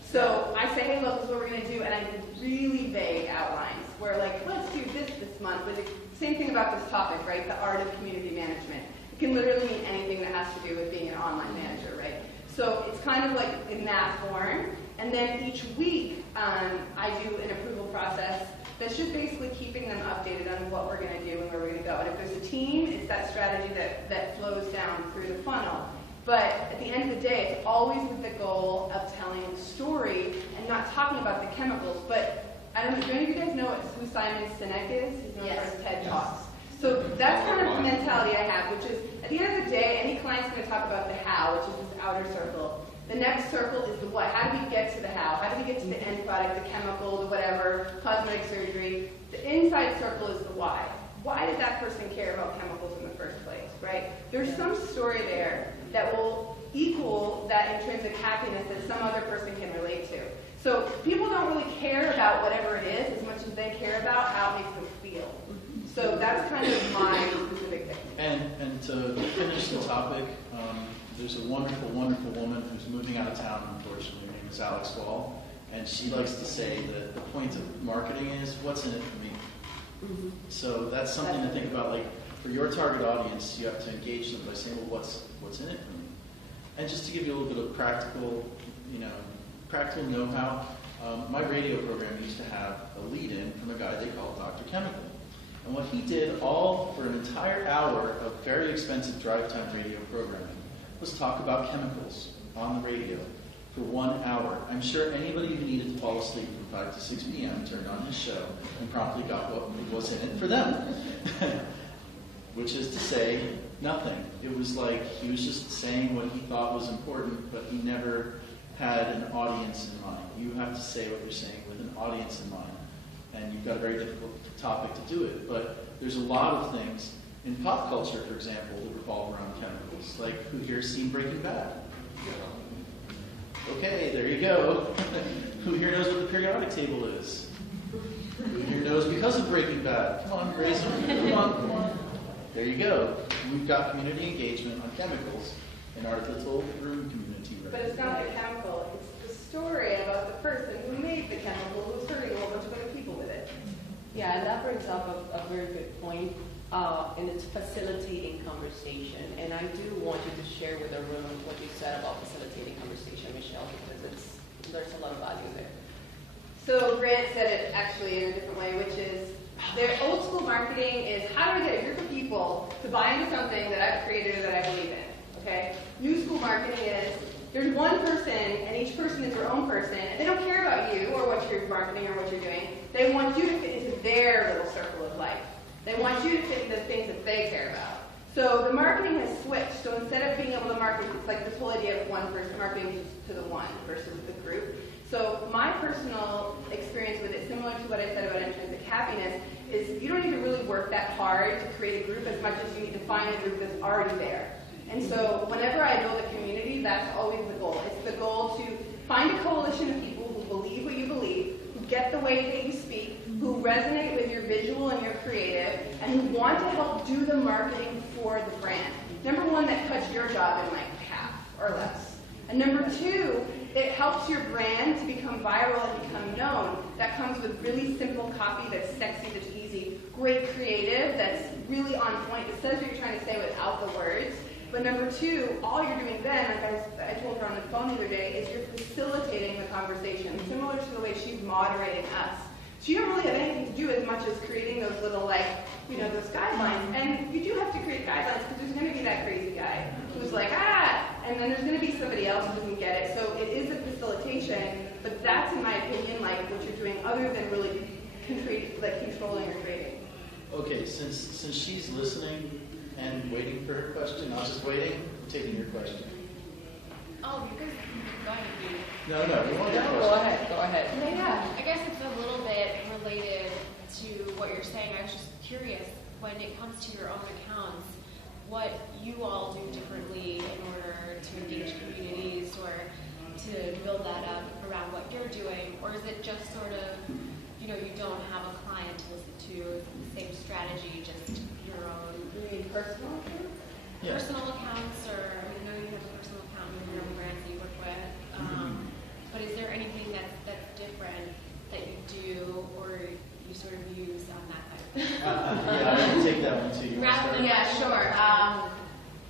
So I say, hey, look, this is what we're going to do, and I give really vague outlines where, like, let's do this month. But the same thing about this topic, right? The art of community management. It can literally mean anything that has to do with being an online manager, right? So it's kind of like in that form. And then each week, I do an approval process that's just basically keeping them updated on what we're going to do and where we're going to go. And if there's a team, it's that strategy that flows down through the funnel. But at the end of the day, it's always with the goal of telling a story and not talking about the chemicals. But I don't know, do any of you guys know who Simon Sinek is? He's known for his TED Talks. So that's kind of the mentality I have, which is, at the end of the day, any client's going to talk about the how, which is this outer circle. The next circle is the what. How do we get to the how? How do we get to the end product, the chemical, the whatever, cosmetic surgery? The inside circle is the why. Why did that person care about chemicals in the first place, right? There's some story there that will equal that intrinsic happiness that some other person can relate to. So people don't really care about whatever it is as much as they care about how it makes them feel. So that's kind of my specific thing. And to finish the topic, there's a wonderful, wonderful woman who's moving out of town, unfortunately. Her name is Alex Wall. And she likes to say that the point of marketing is, what's in it for me? So that's something to think about. Like, for your target audience, you have to engage them by saying, well, what's in it for me? And just to give you a little bit of practical know-how, my radio program used to have a lead-in from a guy they called Dr. Chemical. And what he did all for an entire hour of very expensive drive time radio programming was talk about chemicals on the radio for 1 hour. I'm sure anybody who needed to fall asleep from 5 to 6 p.m. turned on his show and promptly got what was in it for them. Which is to say, nothing. It was like he was just saying what he thought was important, but he never had an audience in mind. You have to say what you're saying with an audience in mind. And you've got a very difficult topic to do it. But there's a lot of things in pop culture, for example, that revolve around chemicals. Like, who here's seen Breaking Bad? Okay, there you go. Who here knows what the periodic table is? Who here knows because of Breaking Bad? Come on, raise them. Come on. There you go. We've got community engagement on chemicals in our little room community. But it's not the chemical, it's the story about the person who made the chemical who's hurting a whole bunch of other people with it. Yeah, and that brings up a very good point, and it's facilitating conversation. And I do want you to share with the room what you said about facilitating conversation, Michelle, because there's a lot of value there. So Grant said it actually in a different way, which is their old school marketing is how do I get a group of people to buy into something that I've created or that I believe in, okay? New school marketing is there's one person and each person is their own person and they don't care about you or what you're marketing or what you're doing. They want you to fit into their little circle of life. They want you to fit into the things that they care about. So the marketing has switched. So instead of being able to market, it's like this whole idea of one person marketing to the one versus the group. So my personal experience with it, similar to what I said about intrinsic happiness, is you don't need to really work that hard to create a group as much as you need to find a group that's already there. And so whenever I build a community, that's always the goal. It's the goal to find a coalition of people who believe what you believe, who get the way that you speak, who resonate with your visual and your creative, and who want to help do the marketing for the brand. Number one, that cuts your job in like half or less. And number two, it helps your brand to become viral and become known. That comes with really simple copy that's sexy, that's easy, great creative, that's really on point. It says what you're trying to say without the words. But number two, all you're doing then, like I told her on the phone the other day, is you're facilitating the conversation, similar to the way she's moderating us. So you don't really have anything to do as much as creating those little, like, you know, those guidelines. And you do have to create guidelines because there's going to be that crazy guy who's like, and then there's going to be somebody else who doesn't get it. So it is a facilitation, but that's, in my opinion, like what you're doing other than really controlling or creating. Okay, since she's listening and waiting for her question, not just waiting, I'm taking your question. Oh, because go ahead, dude. No, we want your question. Go ahead. Yeah, I guess it's a little bit related to what you're saying. I was just curious, when it comes to your own accounts, what you all do differently in order to engage communities or to build that up around what you're doing, or is it just sort of, you don't have a client to listen to, it's the same strategy, just your own? You mean personal accounts? Yeah. Personal accounts, or I know you have a personal account with your own brands that you work with, but is there anything that's different that you do or you sort of use on that side? Yeah, I can take that one too. You want to start? Yeah, sure.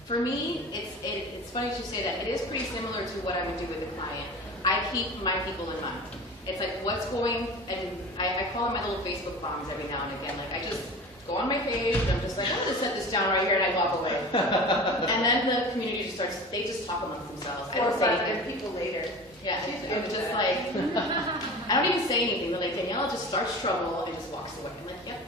For me, it's funny you say that. It is pretty similar to what I would do with a client. I keep my people in mind. It's like what's going, and I call them my little Facebook bombs every now and again. Like I just go on my page and I'm just like, I'm going to set this down right here, and I walk away. And then the community just starts, they just talk amongst themselves. I don't say anything. People later. Yeah, I'm just like, I don't even say anything. They're like, Daniela just starts trouble and just walks away. I'm like, yep.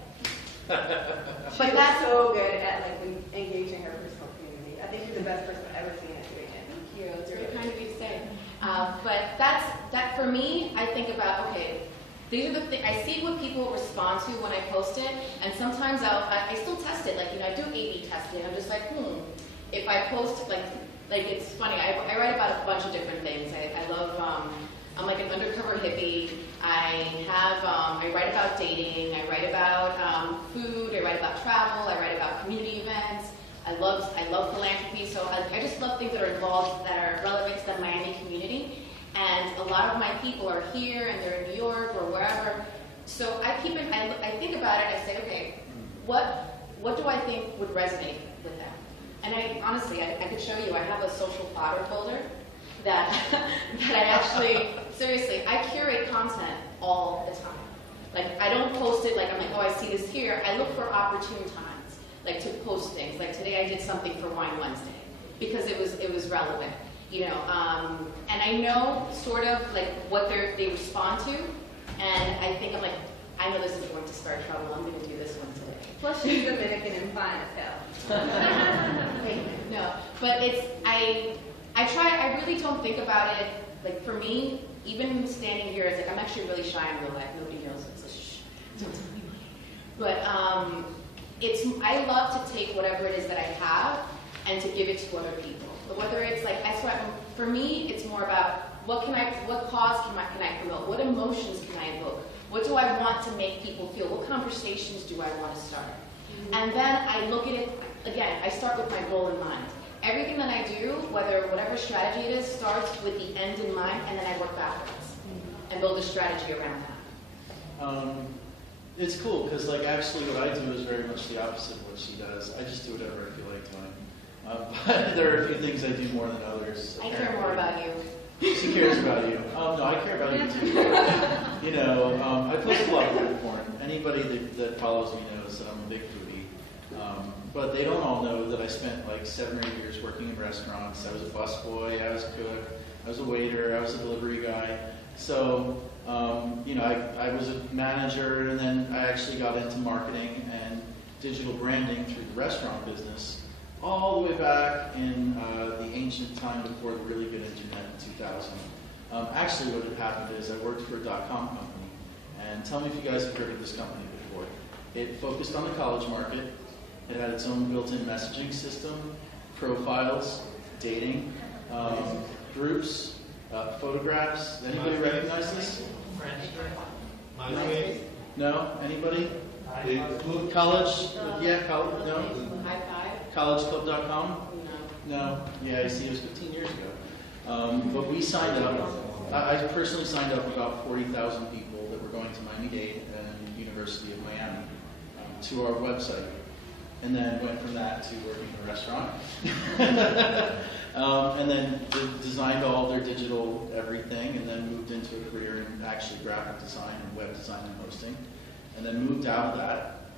But that's so good at like engaging her personal community. I think she's the best person I've ever seen at doing it. Thank you. It's very kind of you to say. But that for me, I think about, okay, these are the things, I see what people respond to when I post it, and sometimes I still test it, like, I do A/B testing. I'm just like, if I post, like it's funny, I write about a bunch of different things. I love, I'm like an undercover hippie. I write about dating, I write about food, I write about travel, I write about community events. I love philanthropy, so I just love things that are involved, that are relevant to the Miami community. And a lot of my people are here, and they're in New York or wherever. So I think about it, I say, okay, what do I think would resonate with them? And honestly, I could show you, I have a social fodder folder that I actually, seriously, I curate content all the time. Like, I don't post it like, I'm like, oh, I see this here. I look for opportune times, like to post things. Like today I did something for Wine Wednesday because it was relevant, and I know sort of like what they respond to, and I think I'm like, I know this is going to start trouble. I'm going to do this one today. Plus she's Dominican and fine as hell. No, but I really don't think about it, like for me, even standing here, it's like, I'm actually really shy in real life, nobody knows it, so shh, don't tell anybody. But I love to take whatever it is that I have and to give it to other people. But whether it's like, for me, it's more about what cause can I promote? What emotions can I evoke? What do I want to make people feel? What conversations do I want to start? And then I look at it, again, I start with my goal in mind. Everything that I do, whatever strategy it is, starts with the end in mind, and then I work backwards and build a strategy around that. It's cool, because like actually what I do is very much the opposite of what she does. I just do whatever I feel like doing. But there are a few things I do more than others. I care more about you. She cares about you. No, I care about you too. I post a lot of food porn. Anybody that follows me knows that I'm a big foodie. But they don't all know that I spent like 7 or 8 years working in restaurants. I was a busboy, I was a cook, I was a waiter, I was a delivery guy. So, I was a manager, and then I actually got into marketing and digital branding through the restaurant business, all the way back in the ancient time before the really good internet in 2000. Actually, what had happened is I worked for a .com company, and tell me if you guys have heard of this company before. It focused on the college market. It had its own built-in messaging system, profiles, dating, groups, photographs. Anybody recognize this? MySpace? No? Anybody? College? Yeah, college? No? High five? Collegeclub.com? No. No? Yeah, I see, it was 15 years ago. But we signed up, I personally signed up about 40,000 people that were going to Miami-Dade and University of Miami to our website. And then went from that to working in a restaurant. And then designed all their digital everything, and then moved into a career in actually graphic design and web design and hosting. And then moved out of that.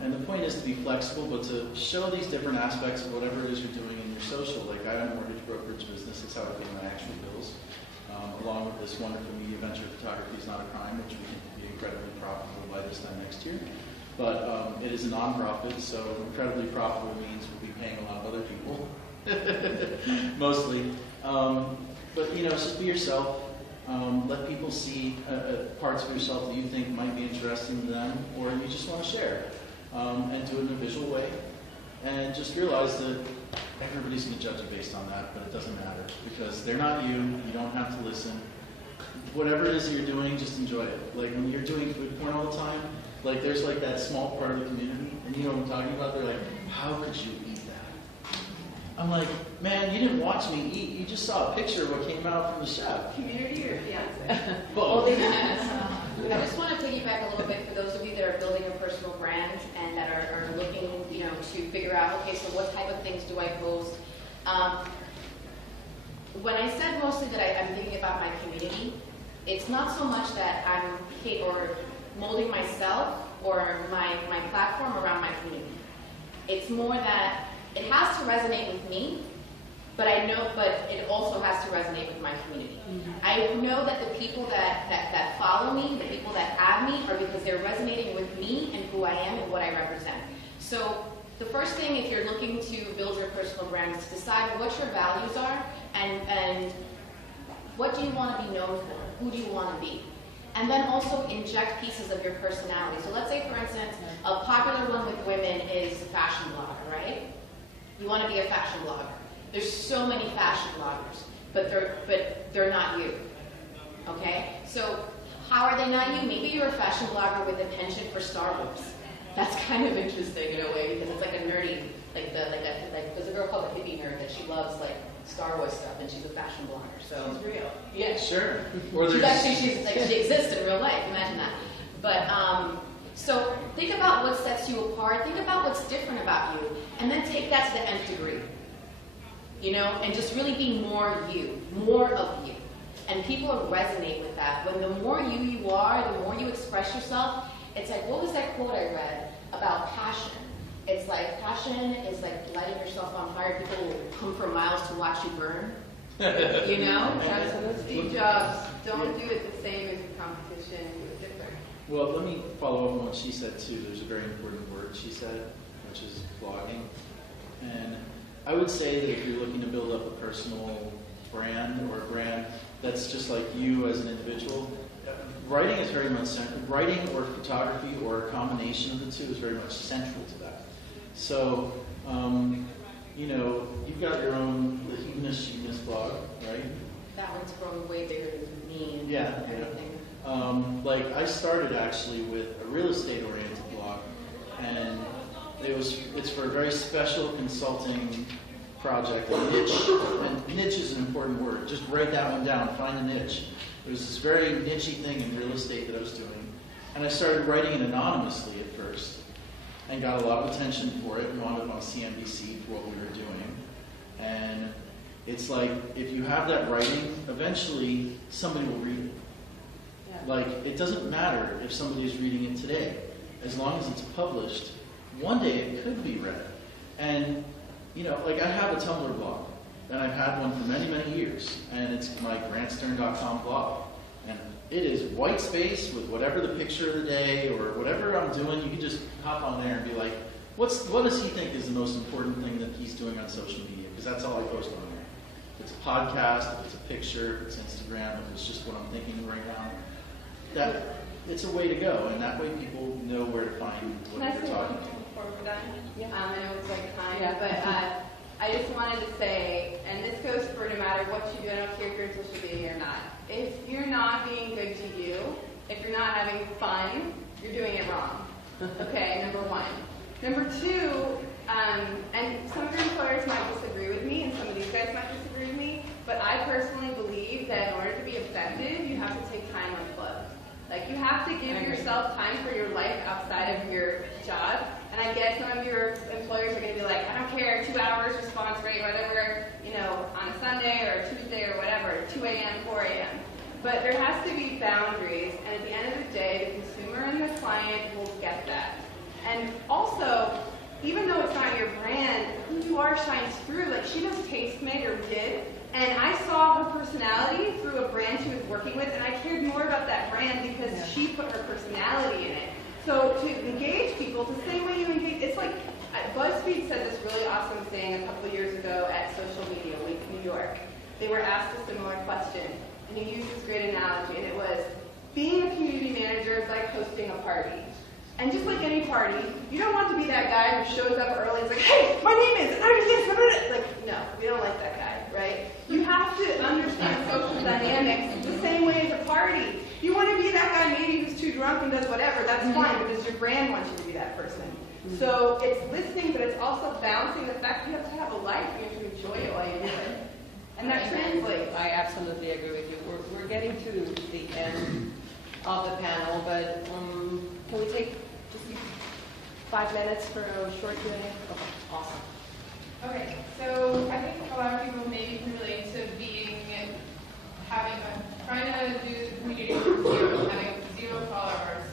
And the point is to be flexible, but to show these different aspects of whatever it is you're doing in your social. Like I own a mortgage brokerage business, that's how I pay my actual bills. Along with this wonderful media venture, Photography is Not a Crime, which we think will be incredibly profitable by this time next year. But it is a nonprofit, so incredibly profitable means we'll be paying a lot of other people, mostly. But just be yourself. Let people see parts of yourself that you think might be interesting to them, or you just want to share, and do it in a visual way. And just realize that everybody's going to judge you based on that, but it doesn't matter because they're not you. You don't have to listen. Whatever it is that you're doing, just enjoy it. Like when you're doing food porn all the time. Like there's like that small part of the community, and you know what I'm talking about? They're like, how could you eat that? I'm like, man, you didn't watch me eat. You just saw a picture of what came out from the chef. Community or fiance? Both. I just want to piggyback a little bit for those of you that are building a personal brand and that are looking, to figure out, okay, so what type of things do I post? When I said mostly that I'm thinking about my community, it's not so much that I'm molding myself or my platform around my community. It's more that it has to resonate with me, but it also has to resonate with my community. I know that the people that follow me, the people that have me, are because they're resonating with me and who I am and what I represent. So the first thing, if you're looking to build your personal brand, is to decide what your values are and what do you want to be known for? Who do you want to be? And then also inject pieces of your personality. So let's say, for instance, a popular one with women is fashion blogger, right? You want to be a fashion blogger. There's so many fashion bloggers, but they're not you. Okay? So how are they not you? Maybe you're a fashion blogger with a penchant for Star Wars. That's kind of interesting in a way because it's like a nerdy, there's a girl called the hippie nerd that she loves like Star Wars stuff, and she's a fashion blogger. So She's real. yeah, Sure. Or she's there's she exists in real life. Imagine that. But so think about what sets you apart. Think about what's different about you, and then take that to the nth degree. You know, and just really be more you, more of you. And people resonate with that. When the more you are, the more you express yourself. It's like, what was that quote I read about passion? It's like, passion is like lighting yourself on fire. People will come for miles to watch you burn. You know? Absolutely. Steve Jobs, don't do it the same as your competition, do it different. Well, let me follow up on what she said too. There's a very important word she said, which is blogging. And I would say that if you're looking to build up a personal brand or a brand that's just like you as an individual, writing is very much central. Writing or photography or a combination of the two is very much central to that. So, you know, you've got your own, the Humanist blog, right? That one's growing way bigger than me and Yeah, everything. Like I started actually with a real estate oriented blog, and it's for a very special consulting project, a niche, and niche is an important word. Just write that one down, find a niche. It was this very niche-y thing in real estate that I was doing, and I started writing it anonymously at first, and got a lot of attention for it, and wound up on CNBC for what we were doing. And it's like, if you have that writing, eventually somebody will read it. Yeah. Like, it doesn't matter if somebody is reading it today. As long as it's published, one day it could be read. And, you know, like I have a Tumblr blog, and I've had one for many, many years, and it's my grantstern.com blog. And it is white space with whatever the picture of the day or whatever I'm doing. You can just hop on there and be like, what does he think is the most important thing that he's doing on social media? Because that's all I post on there. If it's a podcast, if it's a picture, if it's Instagram, if it's just what I'm thinking right now, that it's a way to go, and that way people know where to find Can what I you're say talking one about. thing before we're done? Yeah. I know it's like time, Yeah. but I just wanted to say, and this goes for no matter what you do, I don't care if you're in social media or not. If you're not being good to you, if you're not having fun, you're doing it wrong. Okay, number one. Number two, and some of your employers might disagree with me, and some of these guys might disagree with me, but I personally believe that in order to be effective, you have to take time unplugged. Like, you have to give yourself time for your life outside of your job. And I get some of your employers are going to be like, I don't care, 2 hours response rate, whatever, you know, on a Sunday or a Tuesday or whatever, 2 a.m., 4 a.m. But there has to be boundaries, and at the end of the day, the consumer and the client will get that. And also, even though it's not your brand, who you are shines through. Like, she does Tastemade, or did, and I saw her personality through a brand she was working with, and I cared more about that brand because she put her personality in it. So to engage people, it's the same way you engage. It's like, BuzzFeed said this really awesome thing a couple years ago at Social Media Week, New York. They were asked a similar question, and he used this great analogy, and it was, being a community manager is like hosting a party. And just like any party, you don't want to be that guy who shows up early and is like, hey, my name is, like, no, we don't like that guy, right? You have to understand social dynamics the same way as a party. You want to be that guy maybe who's too drunk and does whatever, that's fine, but does your brand want you to be that person? So it's listening, but it's also balancing the fact that you have to have a life, you have to enjoy it while you do it. And that translates. I absolutely agree with you. We're getting to the end of the panel, but can we take just 5 minutes for a short Q&A? Okay, awesome. Okay, so I think a lot of people maybe can relate to trying to do community from zero, having 0 followers,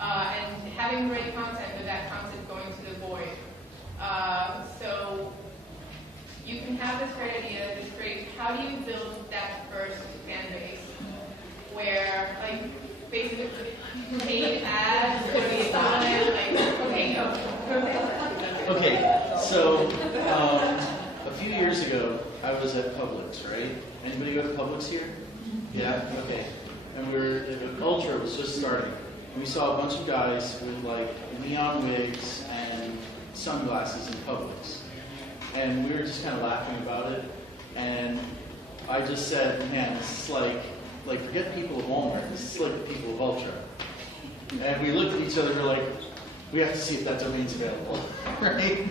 and having great content, but that content going to the void. So you can have this great idea how do you build that first fan base where, like, basically paid ads, or do you start it, like, okay, go. Okay, so a few years ago, I was at Publix, right? Anybody go to Publix here? Yeah? Okay. And Ultra was just starting. And we saw a bunch of guys with like neon wigs and sunglasses in Publix. And we were just kind of laughing about it. And I just said, man, this is like forget people of Walmart. This is like the people of Ultra. And we looked at each other, we're like, we have to see if that domain's available, right?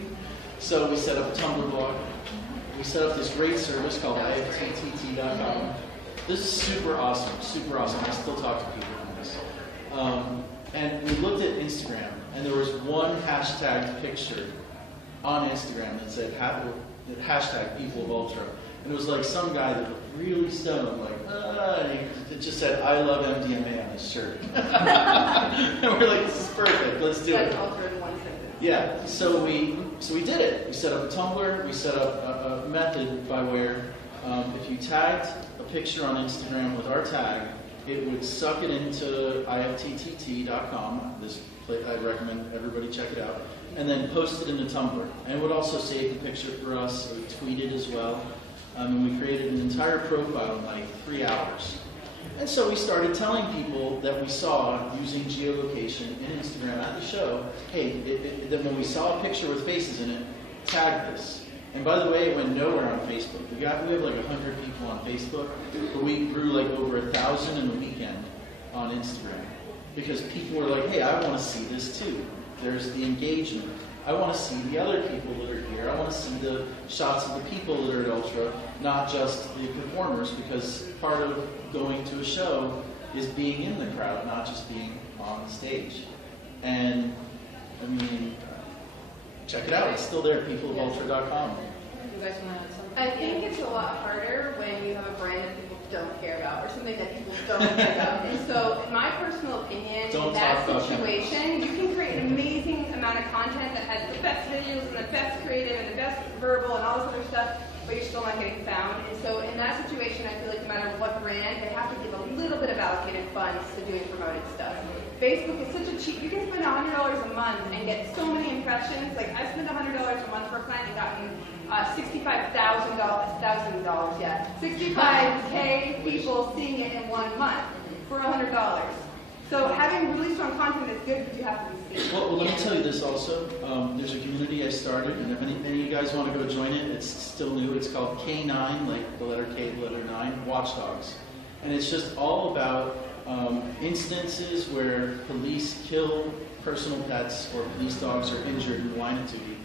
So we set up a Tumblr blog. We set up this great service called ifttt.com. This is super awesome, super awesome. I still talk to people on this. And we looked at Instagram, and there was one hashtag picture on Instagram that said hashtag people of Ultra. And it was like some guy that looked really stoned, like, and it just said, I love MDMA on his shirt. And we're like, this is perfect, let's do it. That's Ultra in one sentence. Yeah, so we did it. We set up a Tumblr, we set up a method by where if you tagged a picture on Instagram with our tag, it would suck it into ifttt.com. I recommend everybody check it out. And then post it into Tumblr. And it would also save the picture for us. It would tweet it as well. And we created an entire profile in like 3 hours. And so we started telling people that we saw using geolocation in Instagram at the show, hey, that when we saw a picture with faces in it, tag this. And by the way, it went nowhere on Facebook. We have like 100 people on Facebook, but we grew like over 1,000 in a weekend on Instagram. Because people were like, hey, I want to see this too. There's the engagement. I want to see the other people that are here. I want to see the shots of the people that are at Ultra, not just the performers, because part of going to a show is being in the crowd, not just being on stage. And, I mean, check it out. It's still there, peopleofultra.com. You guys want to add something? I think it's a lot harder when you have a brand that people don't care about, or something that people don't care about. And so, in my personal opinion, in that situation, you can create an amazing amount of content that has the best videos and the best creative and the best verbal and all this other stuff, but you're still not getting found. And so, in that situation, I feel like no matter what brand, they have to give a little bit of allocated funds to doing promoted stuff. Facebook is such a cheap, you can spend $100 a month and get so many impressions. Like, I spent $100 a month for a client and gotten $65,000, yeah. 65K people seeing it in 1 month for $100. So having really strong content is good, but you have to be seen. Well, let me tell you this also. There's a community I started, and if any of you guys want to go join it, it's still new. It's called K9, like the letter K, the letter 9, Watchdogs. And it's just all about instances where police kill personal pets or police dogs are injured in the line of duty.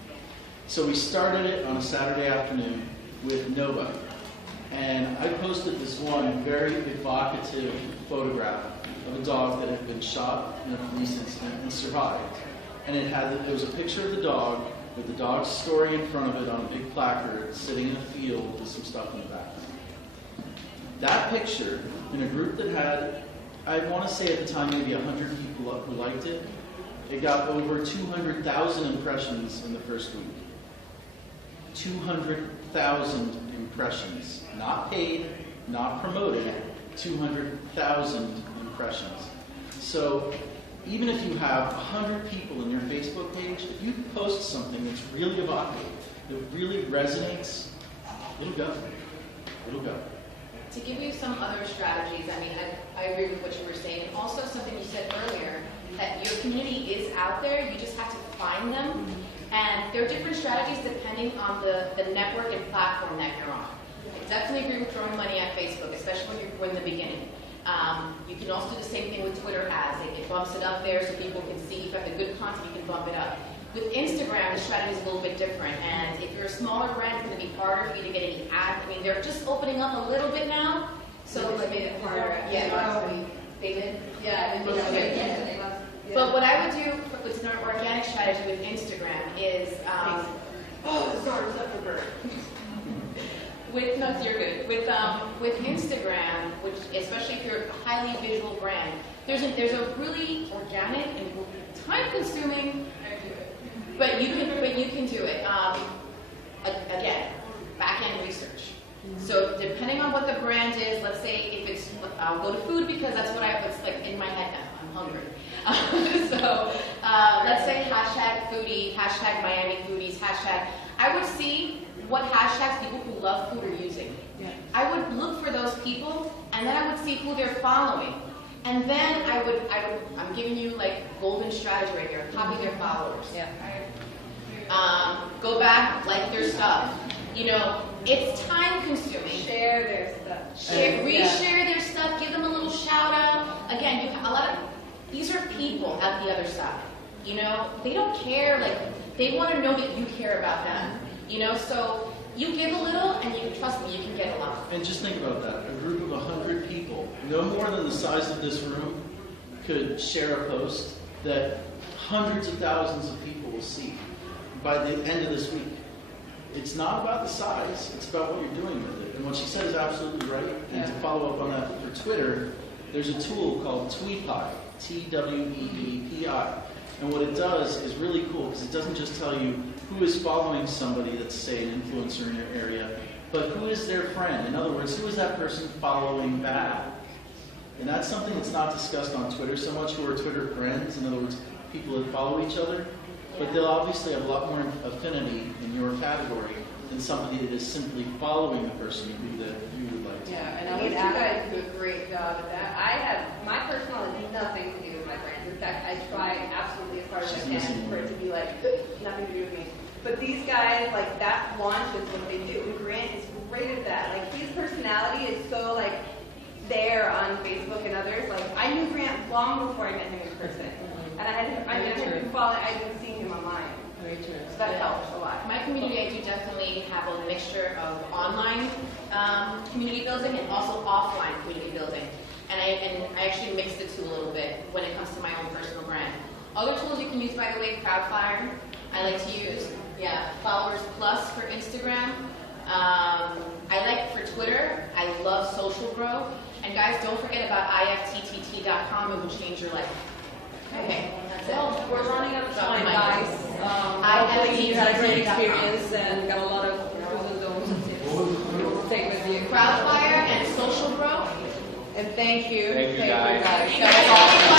So we started it on a Saturday afternoon with nobody. And I posted this one very evocative photograph of a dog that had been shot in a police incident and survived. And it was a picture of the dog with the dog's story in front of it on a big placard sitting in a field with some stuff in the background. That picture, in a group that had, I want to say at the time, maybe 100 people who liked it, it got over 200,000 impressions in the first week. 200,000 impressions. Not paid, not promoted, 200,000 impressions. So even if you have 100 people in your Facebook page, if you post something that's really evocative, that really resonates, it'll go. It'll go. To give you some other strategies, I mean, I agree with what you were saying, and also something you said earlier, that your community is out there, you just have to find them, and there are different strategies depending on the network and platform that you're on. I definitely agree with throwing money at Facebook, especially when you're in the beginning. You can also do the same thing with Twitter ads. It bumps it up there so people can see if you have the good content, you can bump it up. With Instagram, the strategy is a little bit different, and if you're a smaller brand, it's going to be harder for you to get any ads. I mean, they're just opening up a little bit now, so they made it harder. Yeah, last week. They did. Yeah, they made it. But what I would do with an organic strategy with Instagram is, no, you're good. With Instagram, which especially if you're a highly visual brand, there's a really organic and time-consuming, but you can do it. Again, back-end research. So depending on what the brand is, let's say if it's, I'll go to food because that's what it's like in my head now. I'm hungry. So let's say hashtag foodie, hashtag Miami foodies, hashtag. I would see what hashtags people who love food are using. Yeah. I would look for those people, and then I would see who they're following. And then I'm giving you like golden strategy right here. Copy their followers. Yeah. Go back, like their stuff. You know, it's time consuming. Share their stuff. Reshare their stuff. Give them a little shout out. Again, these are people at the other side. You know, they don't care. Like they want to know that you care about them. You know, so you give a little, and you trust me, you can get a lot. And just think about that. A group of 100 people, no more than the size of this room, could share a post that hundreds of thousands of people will see by the end of this week. It's not about the size, it's about what you're doing with it. And what she said is absolutely right. And to follow up on that, for Twitter, there's a tool called Tweepi, T-W-E-D-P-I. And what it does is really cool, because it doesn't just tell you who is following somebody that's, say, an influencer in your area, but who is their friend. In other words, who is that person following back? And that's something that's not discussed on Twitter so much, who are Twitter friends, in other words, people that follow each other. But they'll obviously have a lot more affinity in your category than somebody that is simply following the person that you would like to. Yeah, and I would you guys do a great job at that. I have, my personal has nothing to do with my brand. In fact, I try absolutely as hard as I can for it to be like, nothing to do with me. But these guys, like, that launch is what they do. And Grant is great at that. Like, his personality is so, like, there on Facebook and others. Like, I knew Grant long before I met him in person. And I had been following, I had been seeing him online. Very true. So that helps a lot. My community, I do definitely have a mixture of online community building and also offline community building. And I actually mix the two a little bit when it comes to my own personal brand. Other tools you can use, by the way, Crowdfire, I like to use. Yeah, Followers Plus for Instagram. I like for Twitter. I love Social Grow. And guys, don't forget about ifttt.com. It will change your life. Okay, that's it. Well, we're running out of time, Drop guys. Hopefully you had a great experience and got a lot of do's and don'ts and tips to take with you. Crowdfire and Social Grow. And thank you. Thank you, guys. Thank you, guys. That was awesome.